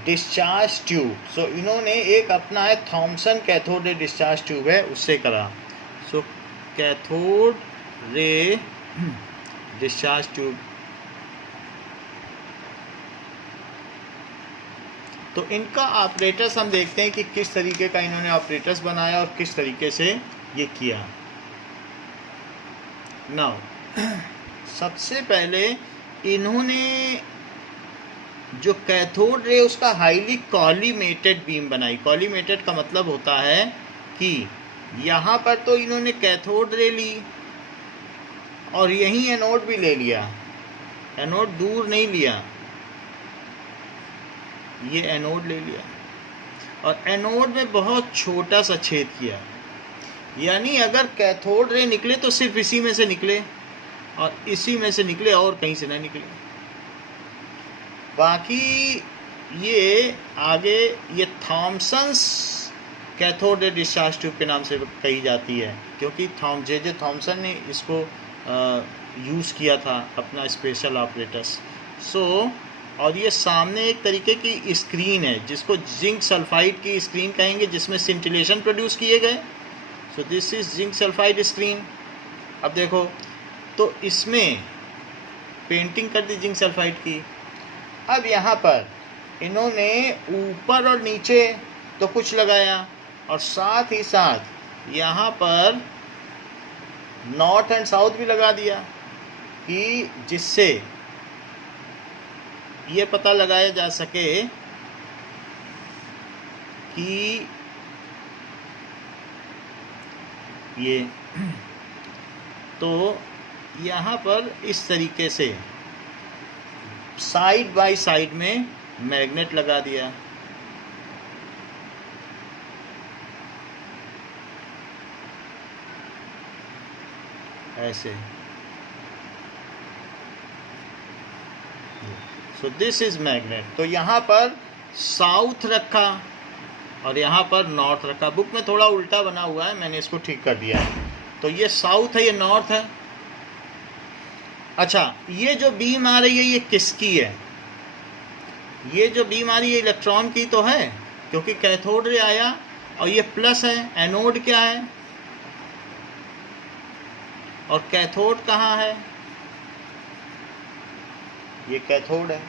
discharge tube. So इन्होंने एक अपना है Thomson cathode ray discharge tube है, उससे करा. So cathode ray discharge tube. तो इनका ऑपरेटर्स हम देखते हैं कि किस तरीके का इन्होंने ऑपरेटर्स बनाया और किस तरीके से ये किया. नाउ सबसे पहले इन्होंने जो कैथोड रे उसका हाईली कॉलीमेटेड बीम बनाई. कॉलीमेटेड का मतलब होता है कि यहाँ पर तो इन्होंने कैथोड रे ली और यहीं एनोड भी ले लिया. एनोड दूर नहीं लिया, ये एनोड ले लिया और एनोड में बहुत छोटा सा छेद किया. यानी अगर कैथोड रे निकले तो सिर्फ इसी में से निकले और इसी में से निकले और कहीं से ना निकले. बाकी ये आगे ये Thomson's cathode ray discharge tube के नाम से कही जाती है, क्योंकि J.J. थॉमसन ने इसको यूज़ किया था अपना स्पेशल ऑपरेटर्स. सो और ये सामने एक तरीके की स्क्रीन है जिसको जिंक सल्फाइड की स्क्रीन कहेंगे, जिसमें सिंटिलेशन प्रोड्यूस किए गए. So this is zinc sulphide screen. अब देखो तो इसमें पेंटिंग कर दी जिंक सल्फाइड की. अब यहाँ पर इन्होंने ऊपर और नीचे तो कुछ लगाया और साथ ही साथ यहाँ पर नॉर्थ एंड साउथ भी लगा दिया कि जिससे ये पता लगाया जा सके कि ये तो यहाँ पर इस तरीके से साइड बाय साइड में मैग्नेट लगा दिया. ऐसे. So this is magnet. तो यहाँ पर साउथ रखा और यहाँ पर नॉर्थ रखा. बुक में थोड़ा उल्टा बना हुआ है, मैंने इसको ठीक कर दिया है. तो ये साउथ है, ये नॉर्थ है. अच्छा, ये जो बीम आ रही है ये किसकी है? ये जो बीम आ रही है इलेक्ट्रॉन की तो है, क्योंकि कैथोड रे आया और ये प्लस है. एनोड क्या है और कैथोड कहाँ है? ये कैथोड है.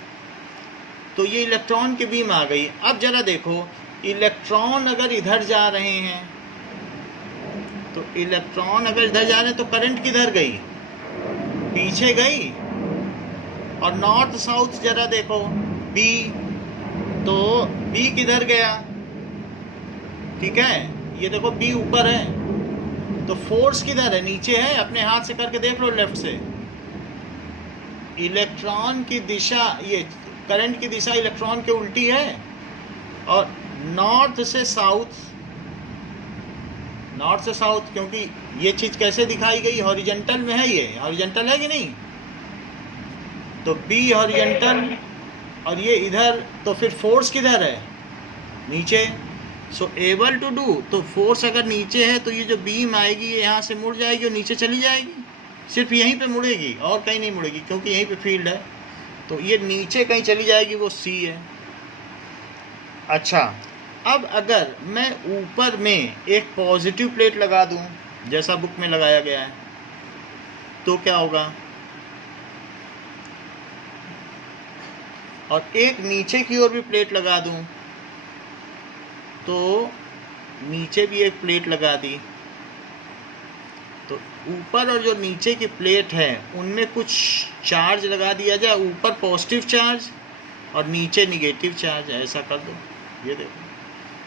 तो ये इलेक्ट्रॉन की बीम आ गई. अब जरा देखो, इलेक्ट्रॉन अगर इधर जा रहे हैं तो इलेक्ट्रॉन अगर इधर जा रहे हैं तो करंट किधर गई? पीछे गई. और नॉर्थ साउथ जरा देखो, बी, तो बी किधर गया? ठीक है, ये देखो बी ऊपर है, तो फोर्स किधर है? नीचे है। अपने हाथ से करके देख लो लेफ्ट से। इलेक्ट्रॉन की दिशा, ये करंट की दिशा इलेक्ट्रॉन के उल्टी है, और नॉर्थ से साउथ, नॉर्थ से साउथ, क्योंकि ये चीज कैसे दिखाई गई? हॉरिजॉन्टल में है। ये हॉरिजॉन्टल है कि नहीं? तो बी हॉरिजॉन्टल और ये इधर, तो फिर फोर्स किधर है? नीचे। सो एबल टू डू, तो फोर्स अगर नीचे है तो ये जो बीम आएगी ये यहाँ से मुड़ जाएगी और नीचे चली जाएगी। सिर्फ यहीं पे मुड़ेगी और कहीं नहीं मुड़ेगी, क्योंकि यहीं पे फील्ड है। तो ये नीचे कहीं चली जाएगी, वो सी है। अच्छा, अब अगर मैं ऊपर में एक पॉजिटिव प्लेट लगा दूं, जैसा बुक में लगाया गया है, तो क्या होगा? और एक नीचे की ओर भी प्लेट लगा दूं, तो नीचे भी एक प्लेट लगा दी, तो ऊपर और जो नीचे की प्लेट है उनमें कुछ चार्ज लगा दिया जाए। ऊपर पॉजिटिव चार्ज और नीचे निगेटिव चार्ज है, ऐसा कर दो। ये देखो,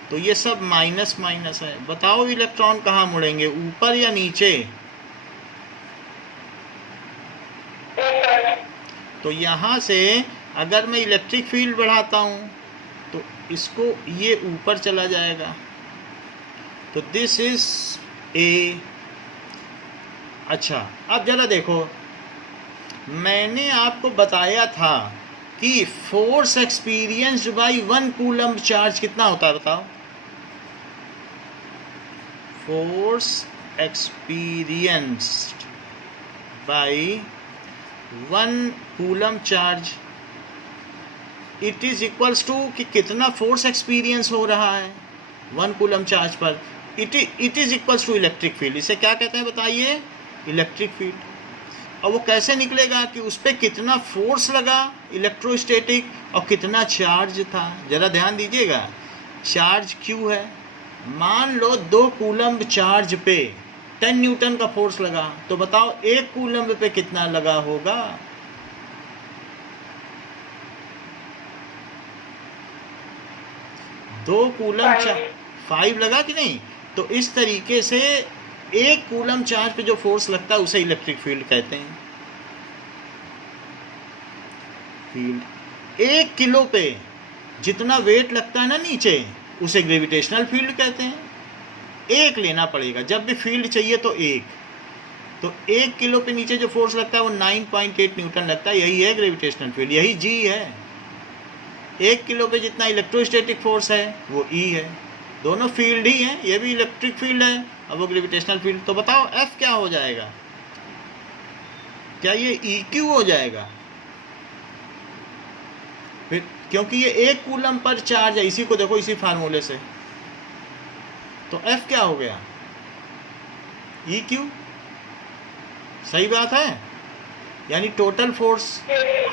तो ये सब माइनस माइनस है। बताओ इलेक्ट्रॉन कहाँ मुड़ेंगे, ऊपर या नीचे? तो यहाँ से अगर मैं इलेक्ट्रिक फील्ड बढ़ाता हूँ तो इसको, ये ऊपर चला जाएगा। तो दिस इज ए। अच्छा, अब जरा देखो, मैंने आपको बताया था कि force experienced by 1 coulomb charge कितना होता है? बताओ। Force experienced by 1 coulomb charge, it is equals to कि कितना फोर्स एक्सपीरियंस हो रहा है 1 कूलम्ब चार्ज पर। It is equals to electric field. इसे क्या कहते हैं बताइए? Electric field. और वो कैसे निकलेगा कि उस पर कितना फोर्स लगा इलेक्ट्रोस्टैटिक और कितना चार्ज था। जरा ध्यान दीजिएगा, चार्ज क्यू है। मान लो 2 कूलम्ब चार्ज पे 10 न्यूटन का फोर्स लगा, तो बताओ 1 कूलम्ब पे कितना लगा होगा? दो कूलम्ब 5 लगा कि नहीं? तो इस तरीके से 1 कूलम्ब चार्ज पे जो फोर्स लगता है उसे इलेक्ट्रिक फील्ड कहते हैं। फील्ड 1 किलो पे जितना वेट लगता है ना नीचे, उसे ग्रेविटेशनल फील्ड कहते हैं। 1 लेना पड़ेगा जब भी फील्ड चाहिए, तो 1। तो 1 किलो पे नीचे जो फोर्स लगता है वो 9.8 न्यूटन लगता है। यही है ग्रेविटेशनल फील्ड, यही जी है। 1 किलो पे जितना इलेक्ट्रोस्टैटिक फोर्स है वो ई है। दोनों फील्ड ही हैं, ये भी इलेक्ट्रिक फील्ड है और वो ग्रेविटेशनल फील्ड। तो बताओ एफ क्या हो जाएगा? क्या ये ई क्यू हो जाएगा? फिर क्योंकि ये 1 कूलम्ब पर चार्ज है, इसी को देखो इसी फार्मूले से, तो एफ क्या हो गया? E Q. सही बात है। यानी टोटल फोर्स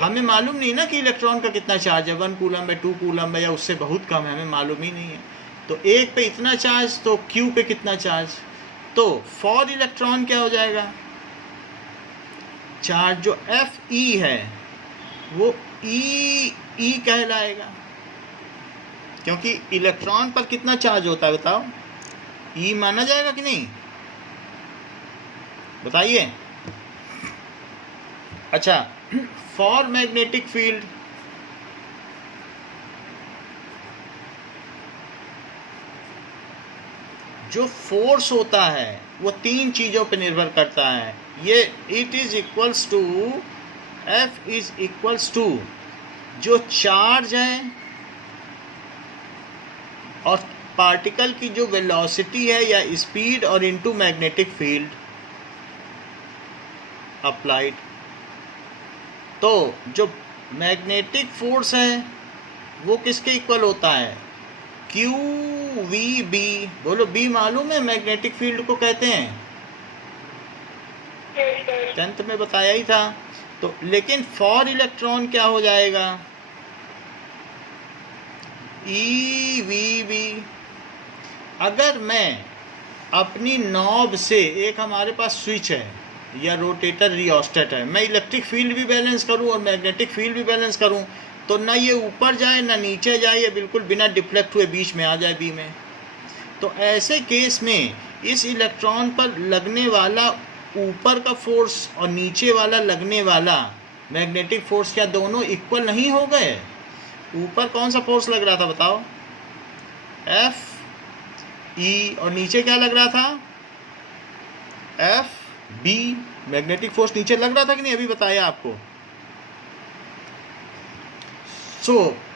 हमें मालूम नहीं ना कि इलेक्ट्रॉन का कितना चार्ज है, 1 कूलम्ब है, 2 कूलम्ब है, या उससे बहुत कम है, हमें मालूम ही नहीं है। तो 1 पे इतना चार्ज, तो Q पे कितना चार्ज? तो फॉर इलेक्ट्रॉन क्या हो जाएगा? चार्ज जो Fe है वो E कहलाएगा, क्योंकि इलेक्ट्रॉन पर कितना चार्ज होता है बताओ? E माना जाएगा कि नहीं? बताइए। अच्छा, फॉर मैग्नेटिक फील्ड जो फोर्स होता है वो 3 चीज़ों पर निर्भर करता है। ये it is equals to, F is equals to जो चार्ज है और पार्टिकल की जो वेलोसिटी है या स्पीड, और इनटू मैग्नेटिक फील्ड अप्लाइड। तो जो मैग्नेटिक फोर्स है वो किसके इक्वल होता है? Q V B. बोलो, बी मालूम है मैग्नेटिक फील्ड को कहते हैं, 10th में बताया ही था। तो लेकिन फॉर इलेक्ट्रॉन क्या हो जाएगा? E V B. अगर मैं अपनी नॉब से, एक हमारे पास स्विच है या रोटेटर रियोस्टेट है, मैं इलेक्ट्रिक फील्ड भी बैलेंस करूं और मैग्नेटिक फील्ड भी बैलेंस करूं, तो ना ये ऊपर जाए ना नीचे जाए, ये बिल्कुल बिना डिफ्लेक्ट हुए बीच में आ जाए बी में। तो ऐसे केस में इस इलेक्ट्रॉन पर लगने वाला ऊपर का फोर्स और नीचे वाला लगने वाला मैग्नेटिक फोर्स क्या दोनों इक्वल नहीं हो गए? ऊपर कौन सा फोर्स लग रहा था बताओ? एफ ई, और नीचे क्या लग रहा था? F B. मैग्नेटिक फोर्स नीचे लग रहा था कि नहीं? अभी बताया आपको।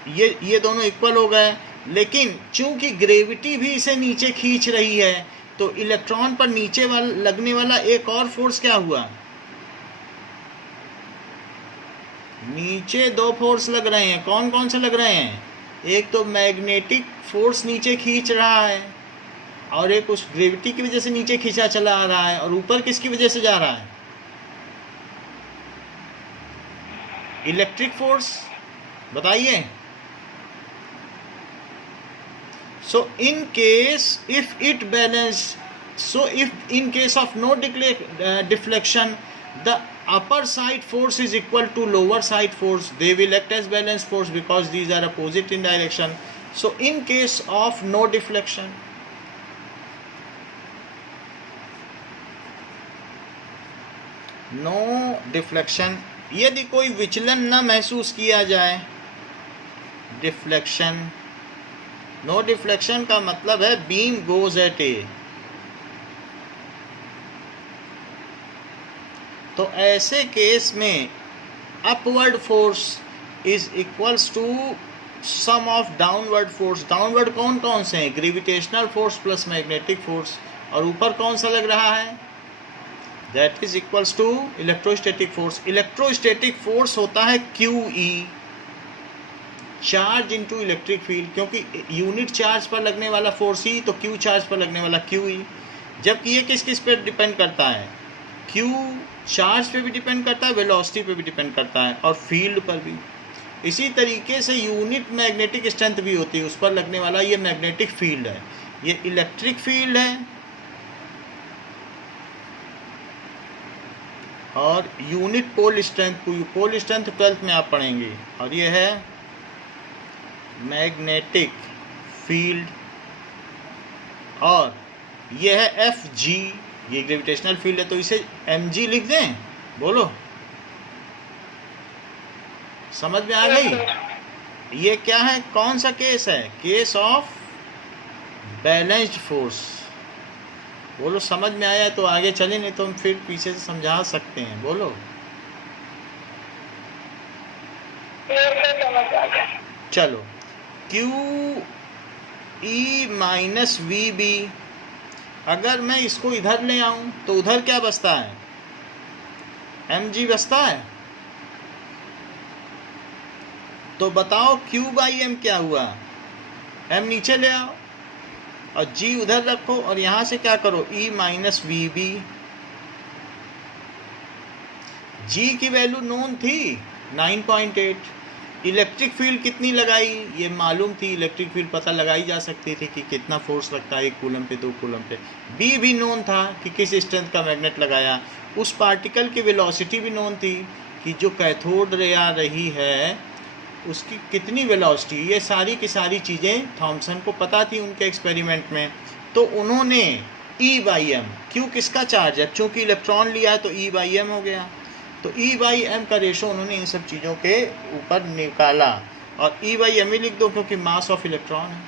ये दोनों इक्वल हो गए, लेकिन चूंकि ग्रेविटी भी इसे नीचे खींच रही है तो इलेक्ट्रॉन पर नीचे लगने वाला एक और फोर्स क्या हुआ? नीचे दो फोर्स लग रहे हैं। कौन कौन से लग रहे हैं? एक तो मैग्नेटिक फोर्स नीचे खींच रहा है और एक उस ग्रेविटी की वजह से नीचे खींचा चला आ रहा है, और ऊपर किसकी वजह से जा रहा है? Electric force. बताइए। So in case if in case of no deflection, the upper side force is equal to lower side force. They will act as balance force because these are opposite in direction. So in case of no deflection, यदि कोई विचलन न महसूस किया जाए, deflection, no deflection का मतलब है बीम गोज एट ए, तो ऐसे केस में upward force is equals to sum of downward force. Downward कौन कौन से हैं? Gravitational force plus magnetic force, और ऊपर कौन सा लग रहा है? That is equals to electrostatic force. Electrostatic force होता है QE, charge into electric field, क्योंकि यूनिट चार्ज पर लगने वाला फोर्स ही, तो Q चार्ज पर लगने वाला QE। जबकि ये किस किस पे डिपेंड करता है? Q चार्ज पे भी डिपेंड करता है, वेलोसिटी पे भी डिपेंड करता है, और फील्ड पर भी। इसी तरीके से यूनिट मैग्नेटिक स्ट्रेंथ भी होती है, उस पर लगने वाला ये मैग्नेटिक फील्ड है, ये इलेक्ट्रिक फील्ड है, और यूनिट पोल स्ट्रेंथ 12th में आप पढ़ेंगे, और ये है मैग्नेटिक फील्ड, और ये है FG, ये ग्रेविटेशनल फील्ड है, तो इसे mg लिख दें। बोलो, समझ में आ गई? ये क्या है? कौन सा केस है? Case of balanced force. बोलो, समझ में आया तो आगे चले, नहीं तो हम फिर पीछे से समझा सकते हैं। बोलो। चलो, QE माइनस VB, अगर मैं इसको इधर ले आऊं तो उधर क्या बचता है? mg बचता है। तो बताओ Q/m क्या हुआ? m नीचे ले आओ और g उधर रखो, और यहां से क्या करो? E minus VB। g की वैल्यू नोन थी 9.8। इलेक्ट्रिक फील्ड कितनी लगाई? ये मालूम थी, इलेक्ट्रिक फील्ड पता लगाई जा सकती थी कि कितना फोर्स लगता है 1 कूलम पे 2 कूलम पे। B भी नोन था कि किस स्ट्रेंथ का मैग्नेट लगाया। उस पार्टिकल की वेलोसिटी भी नोन थी कि जो कैथोड रे आ रही है उसकी कितनी वेलोसिटी। ये सारी की सारी चीज़ें थॉमसन को पता थी उनके एक्सपेरिमेंट में। तो उन्होंने E/m, Q किसका चार्ज है? चूँकि इलेक्ट्रॉन लिया है तो E/m हो गया, तो E/m का रेशो उन्होंने इन सब चीज़ों के ऊपर निकाला, और E/m ही लिख दो क्योंकि मास ऑफ इलेक्ट्रॉन है।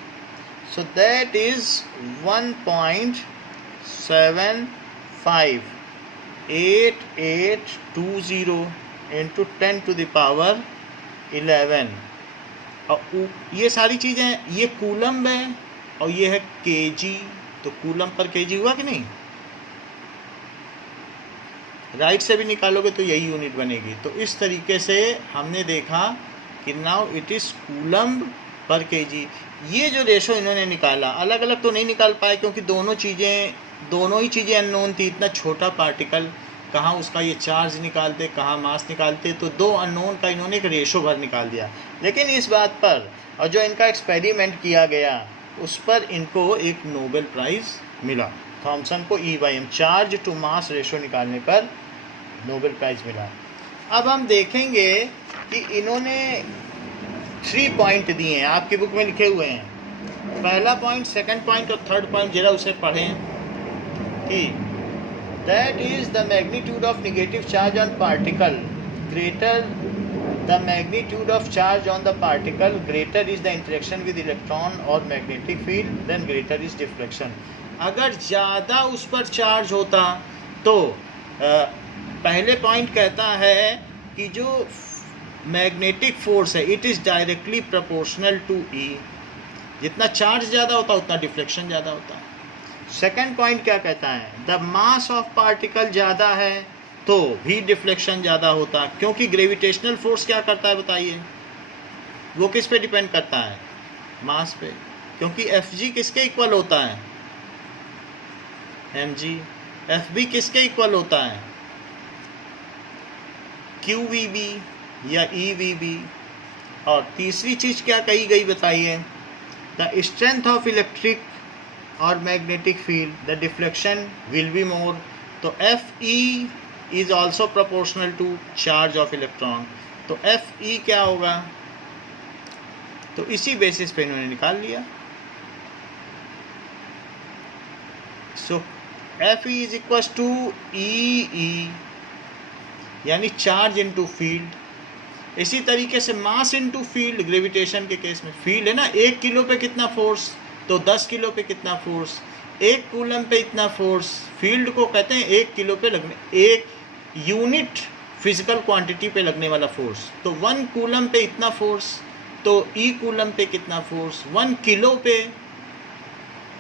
So that is 1.758820 into 10⁻11। और ये सारी चीज़ें, ये कूलम है और ये है kg, तो कूलम पर kg हुआ कि नहीं? राइट से भी निकालोगे तो यही यूनिट बनेगी। तो इस तरीके से हमने देखा कि now it is coulomb per KG. ये जो रेशो इन्होंने निकाला, अलग अलग तो नहीं निकाल पाए क्योंकि दोनों ही चीज़ें अननोन थी। इतना छोटा पार्टिकल, कहाँ उसका ये चार्ज निकालते, कहाँ मास निकालते, तो 2 अननोन का इन्होंने एक रेशो भर निकाल दिया। लेकिन इस बात पर, और जो इनका एक्सपेरिमेंट किया गया उस पर इनको एक नोबेल प्राइज़ मिला। थॉमसन को E/m charge to mass ratio निकालने पर नोबेल प्राइज़ मिला। अब हम देखेंगे कि इन्होंने 3 पॉइंट दिए हैं, आपकी बुक में लिखे हुए हैं। पहला पॉइंट, सेकंड पॉइंट और थर्ड पॉइंट जरा उसे पढ़ें कि that is the magnitude of negative charge on particle greater the magnitude of charge on the particle greater is the interaction with electron और magnetic field then greater is deflection. अगर ज़्यादा उस पर charge होता तो पहले पॉइंट कहता है कि जो मैग्नेटिक फोर्स है it is directly proportional to E, जितना चार्ज ज़्यादा होता उतना डिफ्लेक्शन ज़्यादा होता है। सेकंड पॉइंट क्या कहता है, द मास ऑफ पार्टिकल ज़्यादा है तो भी डिफ्लेक्शन ज़्यादा होता, क्योंकि ग्रेविटेशनल फोर्स क्या करता है बताइए, वो किस पे डिपेंड करता है, मास पे, क्योंकि एफ जी किसके इक्वल होता है, एम जी। एफ बी किसके इक्वल होता है, क्यू वी बी या ई वी बी। और तीसरी चीज़ क्या कही गई बताइए, द स्ट्रेंथ ऑफ इलेक्ट्रिक और magnetic field the deflection will be more. तो F E is also proportional to charge of electron, तो एफ ई क्या होगा, तो इसी बेसिस पे इन्होंने निकाल लिया। So F E is equal to E E, यानी चार्ज इनटू फील्ड। इसी तरीके से मास इनटू फील्ड, ग्रेविटेशन के केस में फील्ड है ना, 1 किलो पे कितना फोर्स, तो 10 किलो पे कितना फोर्स, 1 कूलम पे इतना फोर्स। फील्ड को कहते हैं 1 किलो पे लगने, 1 यूनिट फिजिकल क्वांटिटी पे लगने वाला फोर्स। तो 1 कूलम पे इतना फोर्स, तो ई कूलम पे कितना फोर्स, 1 किलो पे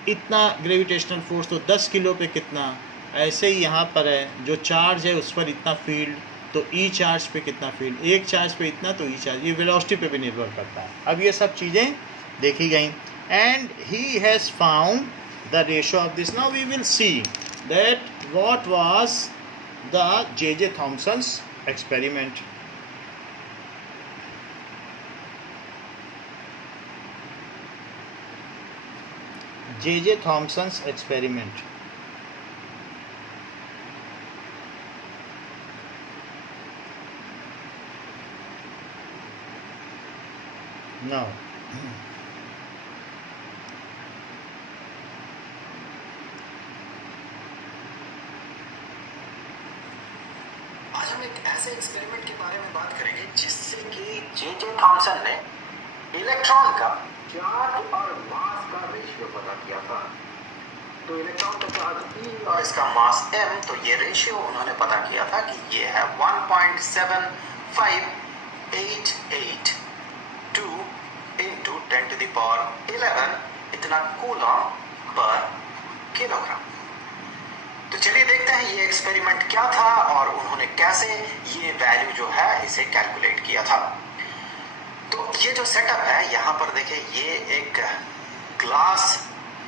इतना ग्रेविटेशनल फोर्स, तो 10 किलो पे कितना। ऐसे ही यहाँ पर है, जो चार्ज है उस पर इतना फील्ड, तो ई चार्ज पे कितना फील्ड, 1 चार्ज पे इतना, तो ई चार्ज, ये वेलोसिटी पे भी निर्भर करता है। अब ये सब चीज़ें देखी गई। And he has found the ratio of this. Now we will see that what was the J.J. Thomson's experiment. J.J. Thomson's experiment. Now, आज हम एक ऐसे एक्सपेरिमेंट के बारे में बात करेंगे जिससे कि J.J. थॉमसन ने इलेक्ट्रॉन का चार्ज और मास का रेशियो पता किया था। तो इलेक्ट्रॉन का चार्ज E और इसका मास m, तो ये रेशियो उन्होंने पता किया था कि ये है 1.7588 into 10 to the power 11 इतना कूलम पर किलोग्राम। तो चलिए देखते हैं ये एक्सपेरिमेंट क्या था और उन्होंने कैसे ये वैल्यू जो है इसे कैलकुलेट किया था। तो ये जो सेटअप है यहाँ पर देखिए, ये एक ग्लास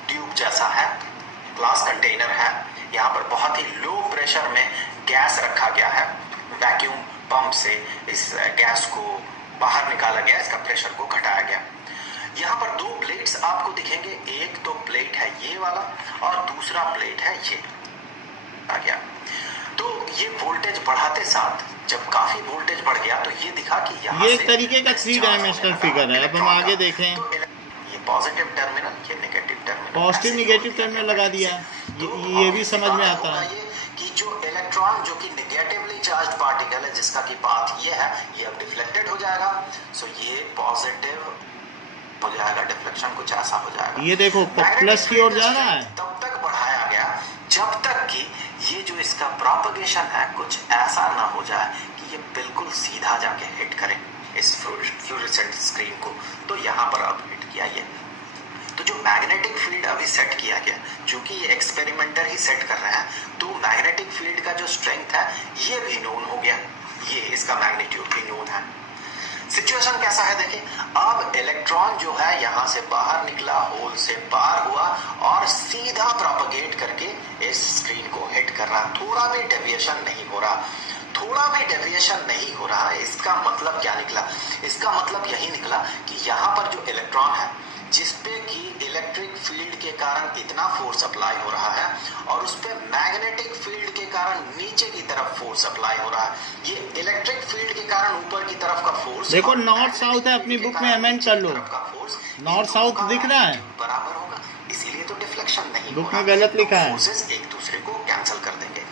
ट्यूब जैसा है, ग्लास कंटेनर है। यहाँ पर बहुत ही लो प्रेशर में गैस रखा गया है, वैक्यूम पंप से इस गैस को बाहर निकाला गया, इसका प्रेशर को घटाया गया। यहाँ पर 2 प्लेट्स आपको दिखेंगे, एक तो प्लेट है ये वाला और दूसरा प्लेट है ये आ गया। तो ये वोल्टेज बढ़ाते साथ जब काफी वोल्टेज बढ़ गया तो ये दिखा कि यहाँ ये एक तरीके का 3 डायमेंशनल फिगर है। अब हम आगे देखें, ये पॉजिटिव टर्मिनल, ये negative terminal, positive negative terminal लगा दिया, ये भी समझ में आता है। कि जो इलेक्ट्रॉन जो कि नेगेटिवली चार्ज पार्टिकल है जिसका की पाथ ये है, ये अब डिफ्लेक्टेड हो जाएगा। सो ये पॉजिटिव हो जाएगा, डिफ्लेक्शन कुछ ऐसा हो जाएगा। ये देखो प्लस की ओर जा रहा है। तब तक बढ़ाया गया जब तक कि ये जो इसका प्रोपगेशन है कुछ ऐसा ना हो जाए कि ये बिल्कुल सीधा जाके हिट करे इस फ्लोरेसेंट स्क्रीन को। तो यहाँ पर अब हिट किया ये। तो जो मैग्नेटिक फील्ड अभी सेट किया गया, चूंकि ये एक्सपेरिमेंटर ही सेट कर रहे हैं, तो मैग्नेटिक फील्ड का जो स्ट्रेंथ है ये भी नोन हो गया, ये इसका मैग्नीट्यूड भी नोन है। सिचुएशन कैसा है देखिए, अब इलेक्ट्रॉन जो है यहाँ से बाहर निकला, होल से पार हुआ और सीधा प्रोपगेट करके इस स्क्रीन को हिट कर रहा। थोड़ा भी डेविएशन नहीं हो रहा, थोड़ा भी डेविएशन नहीं हो रहा। इसका मतलब क्या निकला? इसका मतलब यही निकला कि यहाँ पर जो इलेक्ट्रॉन है जिसपे कि इलेक्ट्रिक फील्ड के कारण इतना फोर्स अप्लाई हो रहा है और उस पे मैग्नेटिक फील्ड के कारण नीचे की तरफ फोर्स अप्लाई हो रहा है। ये इलेक्ट्रिक फील्ड के कारण ऊपर की तरफ का फोर्स, देखो नॉर्थ साउथ है, अपनी बुक में अमेंड कर लो। का फोर्स नॉर्थ साउथ दिख रहा है, बराबर होगा, इसीलिए तो डिफ्लेक्शन नहीं बुक होगा। में गलत लिखा है। फोर्सेस एक दूसरे को कैंसिल कर देंगे।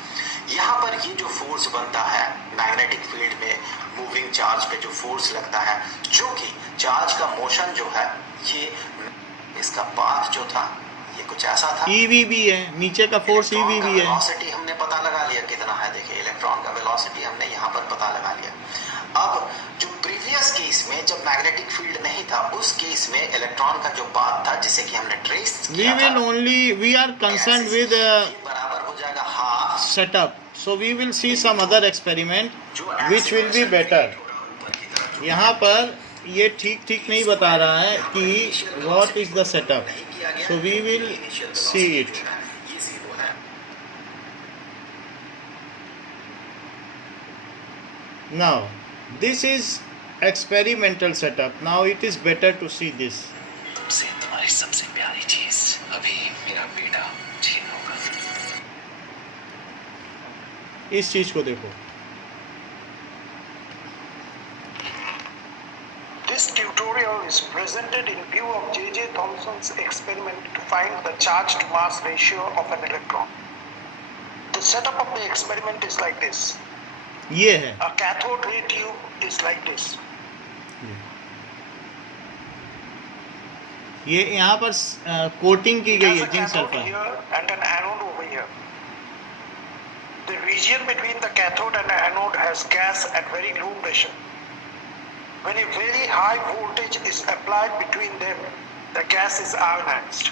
यहाँ पर ये जो फोर्स बनता है मैग्नेटिक फील्ड में, मूविंग चार्ज पे जो फोर्स लगता है, जो कि चार्ज का मोशन जो है, ये इसका पाथ जो था ये कुछ ऐसा था। EVB है, नीचे का फोर्स EVB है। वेलोसिटी हमने पता लगा लिया कितना है, देखिए इलेक्ट्रॉन का वेलोसिटी हमने यहाँ पर पता लगा लिया। अब जो प्रीवियस केस में जब मैग्नेटिक फील्ड नहीं था, उस केस में इलेक्ट्रॉन का जो पाथ था जिसे कि हमने ट्रेस किया था, we are concerned with बराबर हो जाएगा half setup, so we will see some other experiment which will be better। यहाँ पर ये ठीक नहीं बता रहा है कि what is the setup, so we will see it। Now this is experimental setup, now it is better to see this। तुमसे तुम्हारी सबसे प्यारी चीज अभी मेरा बेटा छीन होगा। इस चीज को देखो। This tutorial is presented in view of J.J. Thomson's experiment to find the charge to mass ratio of an electron. The setup of the experiment is like this. ये है, A cathode ray tube is like this. ये यहाँ पर coating की It गई has है a zinc cathode sulphur. here and an anode over here. The region between the cathode and the anode has gas at very low pressure. When a very high voltage is applied between them, the gas is ionized.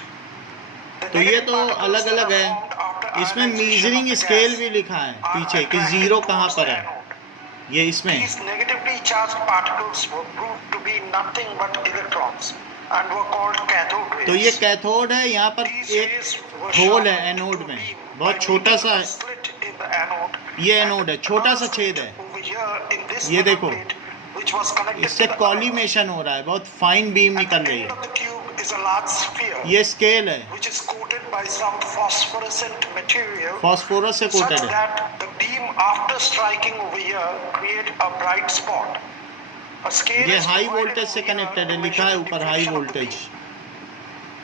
The तो ये negative तो particles अलग that अलग are है, formed after इसमें ionization measuring of the scale gas भी लिखा है are पीछे कि attracted जीरो कहाँ towards पर the है, anode. ये इसमें। These negatively charged particles were proved to be nothing but electrons and were called cathode rays. तो ये कैथोड है, यहाँ पर These एक rays were होल shot है into एनोड a में, beam बहुत by छोटा making सा a slit in the anode. ये एनोड है, छोटा सा छेद है, Over here in this ये metal देखो, plate, which was connected इससे to the कॉलीमेशन हो रहा है, बहुत फाइन बीम At निकल the रही end है। of the tube is a large sphere ये स्केल है, which is coated by some phosphorescent material phosphorus से such कोटेड है। that the beam after striking over here create a bright spot. A scale ये is high provided voltage से over here connected to है, measure लिखा है the ऊपर high diffraction of the voltage, beam.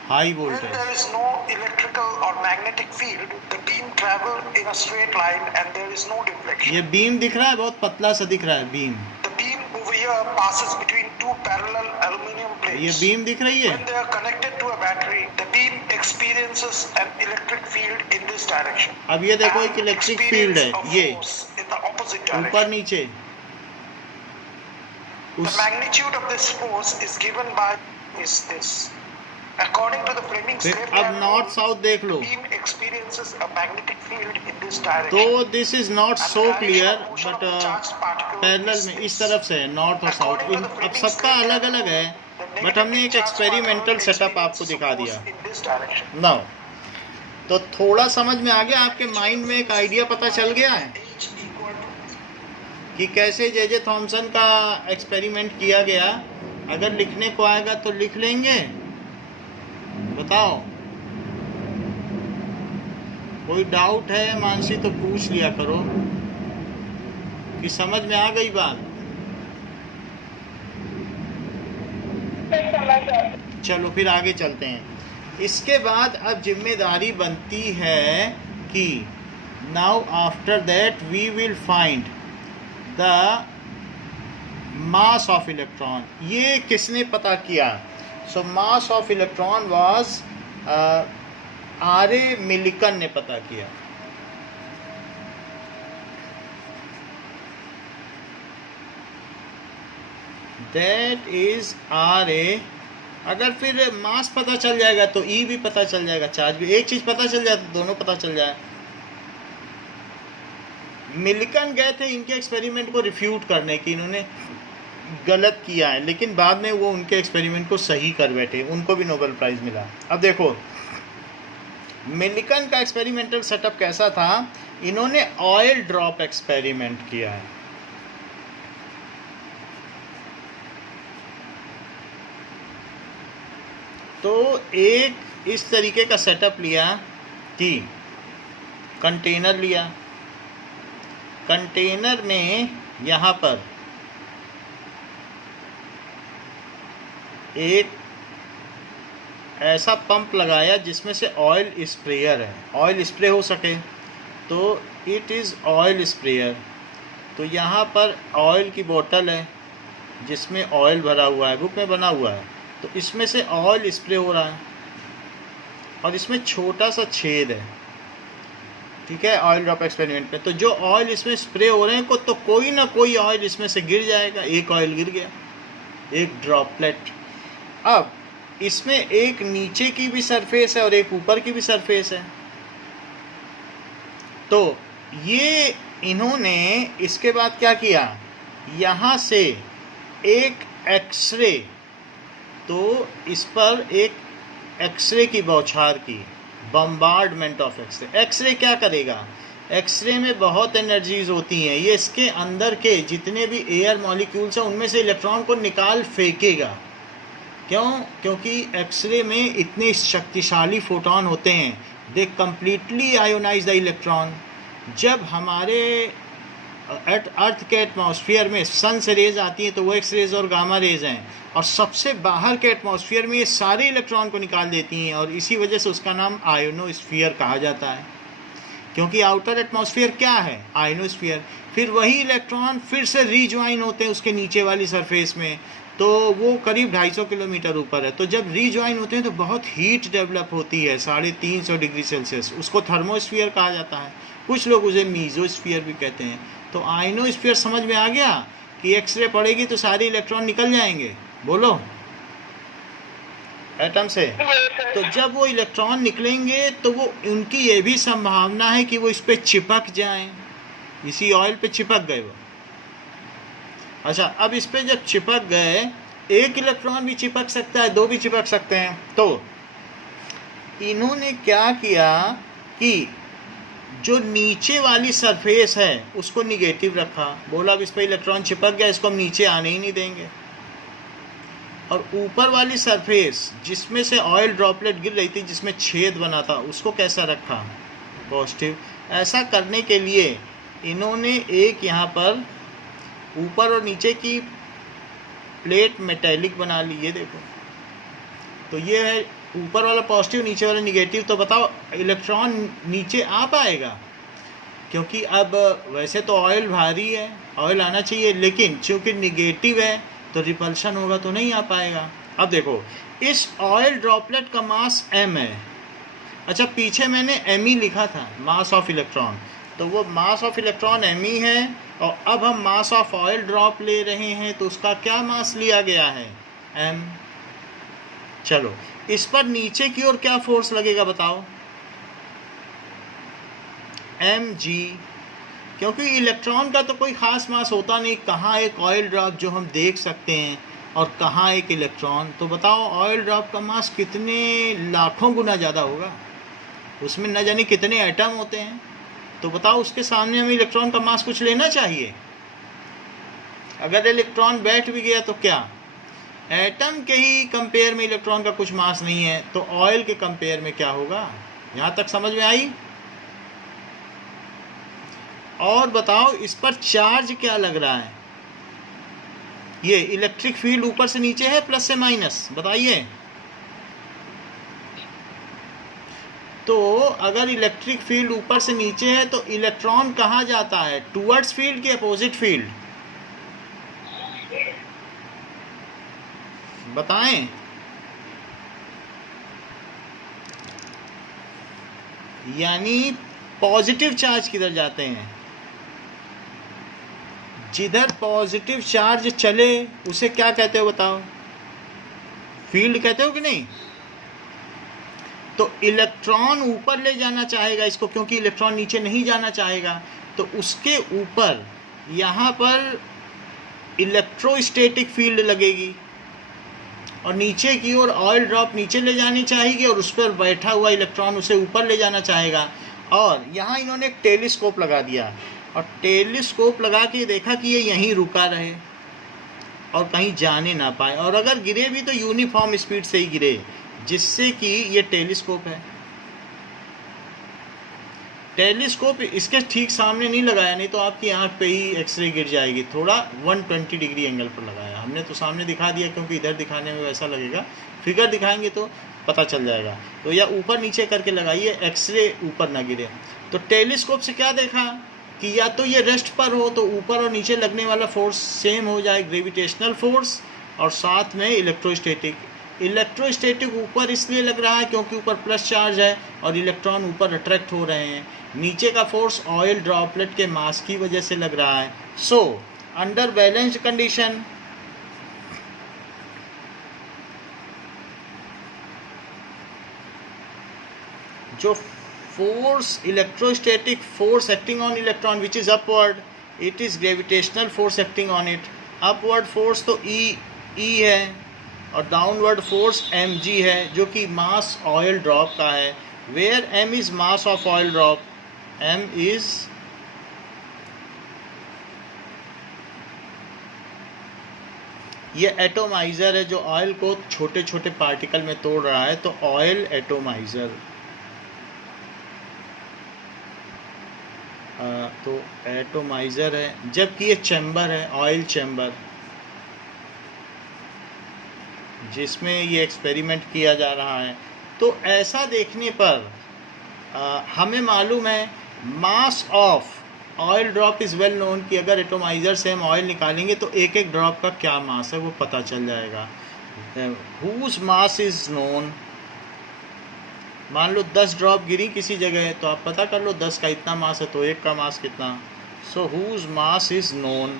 High When there voltage. is no electrical or magnetic field, the beam travel in a straight line and there is no deflection. ये beam दिख रहा है, बहुत पतला सा दिख रहा है beam, The beam over here passes between two parallel aluminum plates. ये बीम दिख रही है। When they are connected to a battery, the beam experiences an electric field in this direction. अब ये देखो एक And इलेक्ट्रिक फील्ड है, experience a ये force in the opposite ऊपर direction. नीचे The उस magnitude of this force is given by this. According to the Fleming's फिर Left अब hand नॉर्थ rule, साउथ देख लो, the beam experiences a magnetic field in this direction. तो this is not And so the direction clear of motion but of the charged particle parallel is में this. इस तरफ से है north और south. According to the अब Fleming's सबका Left अलग hand अलग है, rule, the बट हमने एक negatively charged experimental particle setup आपको experiences दिखा a दिया। force in this direction. Now तो थोड़ा समझ में आ गया, आपके माइंड में एक आइडिया पता चल गया है H equal to कि कैसे जे थॉमसन का एक्सपेरिमेंट किया गया। अगर लिखने को आएगा तो लिख लेंगे, बताओ। कोई डाउट है मानसी तो पूछ लिया करो कि समझ में आ गई बात। चलो फिर आगे चलते हैं। इसके बाद अब जिम्मेदारी बनती है कि now after that we will find the mass of electron. ये किसने पता किया? So mass of electron was R A. Millikan ने पता किया। That is R A. अगर फिर मास पता चल जाएगा तो ई भी पता चल जाएगा, चार्ज भी। एक चीज पता चल जाए तो दोनों पता चल जाए। मिलिकन गए थे इनके एक्सपेरिमेंट को रिफ्यूट करने की, इन्होंने गलत किया है, लेकिन बाद में वो उनके एक्सपेरिमेंट को सही कर बैठे, उनको भी नोबेल प्राइज़ मिला। अब देखो मिलिकन का एक्सपेरिमेंटल सेटअप कैसा था। इन्होंने ऑयल ड्रॉप एक्सपेरिमेंट किया है। तो एक इस तरीके का सेटअप लिया कि कंटेनर लिया, कंटेनर में यहाँ पर एक ऐसा पंप लगाया जिसमें से ऑयल स्प्रेयर है, ऑयल स्प्रे हो सके, तो इट इज़ ऑयल स्प्रेयर। तो यहाँ पर ऑयल की बोतल है जिसमें ऑयल भरा हुआ है, बुक में बना हुआ है, तो इसमें से ऑयल स्प्रे हो रहा है और इसमें छोटा सा छेद है, ठीक है, ऑयल ड्रॉप एक्सपेरिमेंट में। तो जो ऑयल इसमें स्प्रे हो रहे हैं तो कोई ना कोई ऑयल इसमें से गिर जाएगा। एक ऑयल गिर गया, एक ड्रॉपलेट। अब इसमें एक नीचे की भी सरफेस है और एक ऊपर की भी सरफेस है। तो ये इन्होंने इसके बाद क्या किया, यहाँ से एक एक्सरे, तो इस पर एक एक्सरे की बौछार की, बम्बार्डमेंट ऑफ एक्सरे। एक्सरे क्या करेगा, एक्सरे में बहुत एनर्जीज होती हैं, ये इसके अंदर के जितने भी एयर मॉलिक्यूल्स हैं उनमें से इलेक्ट्रॉन को निकाल फेंकेगा। क्यों? क्योंकि एक्सरे में इतने शक्तिशाली फोटॉन होते हैं, they completely ionize the electron. जब हमारे अर्थ के एटमॉस्फेयर में सन से रेज आती हैं तो वो एक्स रेज और गामा रेज हैं, और सबसे बाहर के एटमॉस्फेयर में ये सारे इलेक्ट्रॉन को निकाल देती हैं, और इसी वजह से उसका नाम आयोनोस्फीयर कहा जाता है। क्योंकि आउटर एटमॉस्फेयर क्या है, आयोनोस्फीयर। फिर वही इलेक्ट्रॉन फिर से रीज्वाइन होते हैं उसके नीचे वाली सरफेस में, तो वो करीब 250 किलोमीटर ऊपर है। तो जब रीज्वाइन होते हैं तो बहुत हीट डेवलप होती है, 350 डिग्री सेल्सियस, उसको थर्मोस्फीयर कहा जाता है। कुछ लोग उसे मीजोस्फीयर भी कहते हैं। तो आयनोस्फीयर समझ में आ गया कि एक्सरे पड़ेगी तो सारे इलेक्ट्रॉन निकल जाएंगे, बोलो, एटम से। तो जब वो इलेक्ट्रॉन निकलेंगे तो वो उनकी ये भी संभावना है कि वो इस पर चिपक जाएं, इसी ऑयल पे चिपक गए वो। अच्छा, अब इस पे जब चिपक गए, एक इलेक्ट्रॉन भी चिपक सकता है, दो भी चिपक सकते हैं। तो इन्होंने क्या किया कि जो नीचे वाली सरफेस है उसको निगेटिव रखा, बोला अब इस पर इलेक्ट्रॉन चिपक गया, इसको हम नीचे आने ही नहीं देंगे। और ऊपर वाली सरफेस जिसमें से ऑयल ड्रॉपलेट गिर रही थी, जिसमें छेद बना था, उसको कैसा रखा, पॉजिटिव। ऐसा करने के लिए इन्होंने एक यहाँ पर ऊपर और नीचे की प्लेट मेटेलिक बना ली, ये देखो। तो ये है ऊपर वाला पॉजिटिव, नीचे वाला निगेटिव। तो बताओ इलेक्ट्रॉन नीचे आ पाएगा? क्योंकि अब वैसे तो ऑयल भारी है, ऑयल आना चाहिए, लेकिन चूँकि निगेटिव है तो रिपल्शन होगा तो नहीं आ पाएगा। अब देखो, इस ऑयल ड्रॉपलेट का मास m है। अच्छा, पीछे मैंने me लिखा था, मास ऑफ इलेक्ट्रॉन, तो वो मास ऑफ इलेक्ट्रॉन me है। और अब हम मास ऑफ ऑयल ड्रॉप ले रहे हैं तो उसका क्या मास लिया गया है, m। चलो, इस पर नीचे की ओर क्या फोर्स लगेगा बताओ, mg। क्योंकि इलेक्ट्रॉन का तो कोई ख़ास मास होता नहीं, कहाँ एक ऑयल ड्रॉप जो हम देख सकते हैं और कहाँ एक इलेक्ट्रॉन। तो बताओ ऑयल ड्रॉप का मास कितने लाखों गुना ज़्यादा होगा, उसमें न जाने कितने एटम होते हैं। तो बताओ उसके सामने हमें इलेक्ट्रॉन का मास कुछ लेना चाहिए। अगर इलेक्ट्रॉन बैठ भी गया तो क्या, एटम के ही कंपेयर में इलेक्ट्रॉन का कुछ मास नहीं है, तो ऑयल के कंपेयर में क्या होगा। यहाँ तक समझ में आई? और बताओ इस पर चार्ज क्या लग रहा है, ये इलेक्ट्रिक फील्ड ऊपर से नीचे है, प्लस से माइनस, बताइए। तो अगर इलेक्ट्रिक फील्ड ऊपर से नीचे है तो इलेक्ट्रॉन कहाँ जाता है, टुवर्ड्स फील्ड के अपोजिट फील्ड, बताएं। यानी पॉजिटिव चार्ज किधर जाते हैं, जिधर पॉजिटिव चार्ज चले उसे क्या कहते हो बताओ, फील्ड कहते हो कि नहीं। तो इलेक्ट्रॉन ऊपर ले जाना चाहेगा इसको, क्योंकि इलेक्ट्रॉन नीचे नहीं जाना चाहेगा, तो उसके ऊपर यहाँ पर इलेक्ट्रोस्टैटिक फील्ड लगेगी, और नीचे की ओर ऑयल ड्रॉप नीचे ले जानी चाहिए और उस पर बैठा हुआ इलेक्ट्रॉन उसे ऊपर ले जाना चाहेगा। और यहाँ इन्होंने एक टेलीस्कोप लगा दिया, और टेलीस्कोप लगा के देखा कि ये यहीं रुका रहे और कहीं जाने ना पाए, और अगर गिरे भी तो यूनिफॉर्म स्पीड से ही गिरे, जिससे कि ये टेलीस्कोप है। टेलीस्कोप इसके ठीक सामने नहीं लगाया, नहीं तो आपकी आंख पे ही एक्सरे गिर जाएगी। थोड़ा 120 डिग्री एंगल पर लगाया हमने, तो सामने दिखा दिया, क्योंकि इधर दिखाने में वैसा लगेगा। फिगर दिखाएंगे तो पता चल जाएगा। तो या ऊपर नीचे करके लगाइए, एक्सरे ऊपर ना गिरे। तो टेलीस्कोप से क्या देखा कि या तो ये रेस्ट पर हो तो ऊपर और नीचे लगने वाला फोर्स सेम हो जाए, ग्रेविटेशनल फोर्स, और साथ में इलेक्ट्रोस्टैटिक। इलेक्ट्रोस्टैटिक ऊपर इसलिए लग रहा है क्योंकि ऊपर प्लस चार्ज है और इलेक्ट्रॉन ऊपर अट्रैक्ट हो रहे हैं। नीचे का फोर्स ऑयल ड्रॉपलेट के मास की वजह से लग रहा है। सो अंडर बैलेंस्ड कंडीशन जो force, electrostatic force acting on electron which is upward, it is gravitational force acting on it. upward force तो E है और downward force mg है जो कि mass oil drop का है। where m is mass of oil drop, m is ये atomiser है जो ऑयल को छोटे छोटे पार्टिकल में तोड़ रहा है, तो ऑयल एटोमाइज़र। तो एटोमाइज़र है, जबकि ये चैम्बर है, ऑयल चैम्बर, जिसमें ये एक्सपेरिमेंट किया जा रहा है। तो ऐसा देखने पर हमें मालूम है mass of oil drop is well known कि अगर एटोमाइज़र से हम ऑयल निकालेंगे तो एक एक ड्रॉप का क्या मास है वो पता चल जाएगा। हुज मास इज़ नोन, मान लो 10 ड्रॉप गिरी किसी जगह तो आप पता कर लो 10 का इतना मास है तो एक का मास कितना। सो हुज मास इज नोन।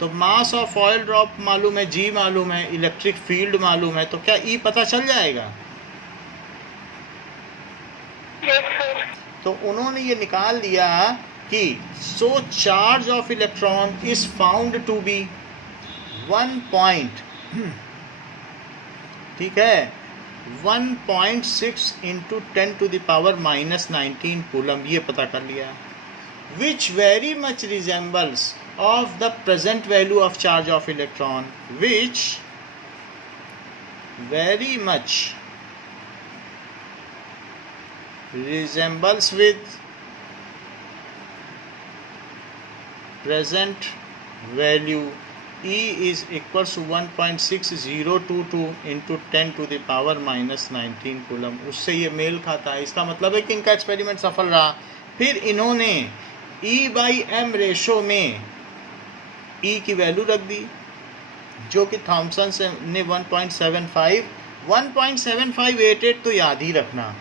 तो मास ऑफ ऑयल ड्रॉप मालूम है, जी मालूम है, इलेक्ट्रिक फील्ड मालूम है, तो क्या ई पता चल जाएगा? तो उन्होंने ये निकाल दिया कि so charge of electron is found to be 1 point, ठीक है, 1.6 into 10 to the power -19 coulomb, ये पता कर लिया। Which very much resembles of the present value of charge of electron, which very much resembles with present value E is equals to 1.6022 into 10 to the power -19 coulomb. उससे ये mail खाता है। इसका मतलब है कि इनका एक्सपेरिमेंट सफल रहा। फिर इन्होंने E/m रेशो में E की वैल्यू रख दी जो कि थॉमसन से ने 1.7588 तो याद ही रखना,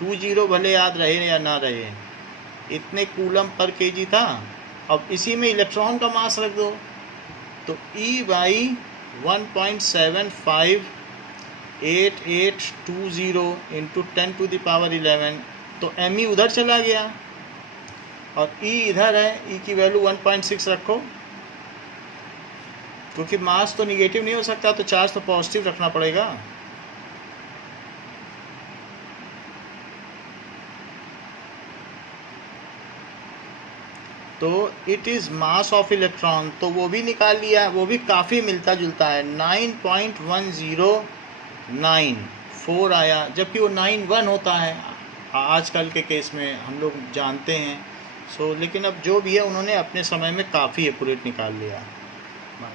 20 भले याद रहे या ना रहे, इतने कूलम पर केजी था। अब इसी में इलेक्ट्रॉन का मास रख दो तो E/1.758820 into 10 to the power 11, तो ME उधर चला गया और E इधर है। E की वैल्यू 1.6 रखो, क्योंकि मास तो निगेटिव नहीं हो सकता तो चार्ज तो पॉजिटिव रखना पड़ेगा। तो it is mass of electron, तो वो भी निकाल लिया, वो भी काफ़ी मिलता जुलता है। 9.1094 आया, जबकि वो 91 होता है आजकल के केस में, हम लोग जानते हैं। लेकिन अब जो भी है उन्होंने अपने समय में काफ़ी एक्यूरेट निकाल लिया।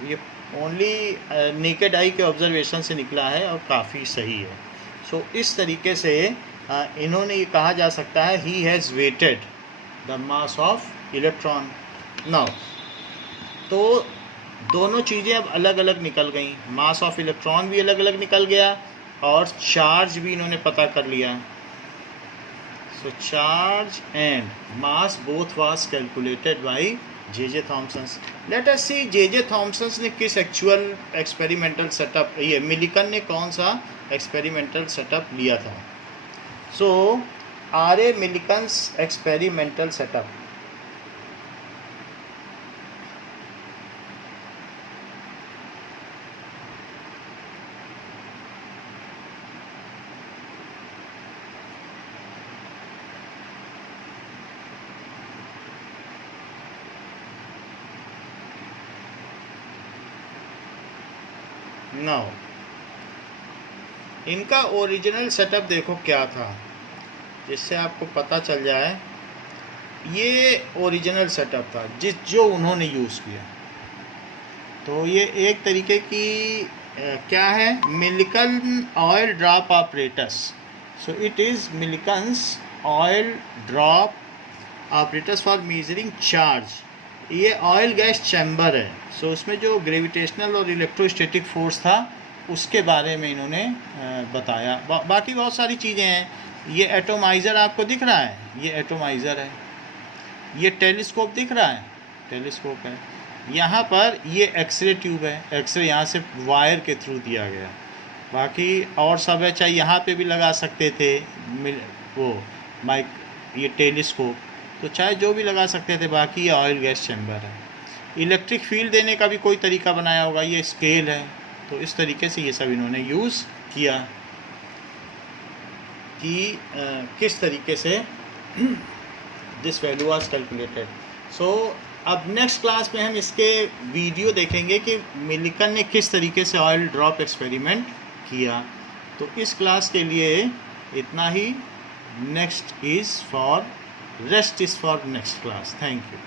ये ओनली नेकेड आई के ऑब्जर्वेशन से निकला है और काफ़ी सही है। इस तरीके से इन्होंने ये कहा जा सकता है he has weighted the mass of electron. Now तो दोनों चीज़ें अब अलग अलग निकल गई, मास ऑफ इलेक्ट्रॉन भी अलग अलग निकल गया और चार्ज भी इन्होंने पता कर लिया। Charge and mass both was calculated by J Thomson. Let us see J Thomson ने किस एक्चुअल एक्सपेरिमेंटल सेटअप, ये मिलिकन ने कौन सा एक्सपेरिमेंटल सेटअप लिया था। R A. Millikan's experimental setup. Now इनका ओरिजिनल सेटअप देखो क्या था, जिससे आपको पता चल जाए। ये ओरिजिनल सेटअप था जो उन्होंने यूज़ किया। तो ये एक तरीके की क्या है, Millikan oil drop apparatus. So it is Millikan's oil drop apparatus for measuring charge. ये ऑयल गैस चैम्बर है। सो उसमें जो ग्रेविटेशनल और इलेक्ट्रोस्टैटिक फोर्स था उसके बारे में इन्होंने बताया। बाकी बहुत सारी चीज़ें हैं। ये एटोमाइज़र आपको दिख रहा है, ये एटोमाइज़र है। ये टेलीस्कोप दिख रहा है, टेलीस्कोप है। यहाँ पर ये एक्सरे ट्यूब है, एक्सरे यहाँ से वायर के थ्रू दिया गया। बाकी और सब है, चाहे यहाँ पे भी लगा सकते थे वो माइक, ये टेलीस्कोप, तो चाहे जो भी लगा सकते थे। बाकी ये ऑयल गैस चैम्बर है। इलेक्ट्रिक फील्ड देने का भी कोई तरीका बनाया होगा, ये स्केल है। तो इस तरीके से ये सब इन्होंने यूज़ किया कि किस तरीके से दिस वैल्यू वाज कैलकुलेटेड। सो अब नेक्स्ट क्लास में हम इसके वीडियो देखेंगे कि मिलिकन ने किस तरीके से ऑयल ड्रॉप एक्सपेरिमेंट किया। तो इस क्लास के लिए इतना ही। Next is for rest is for next class. Thank you.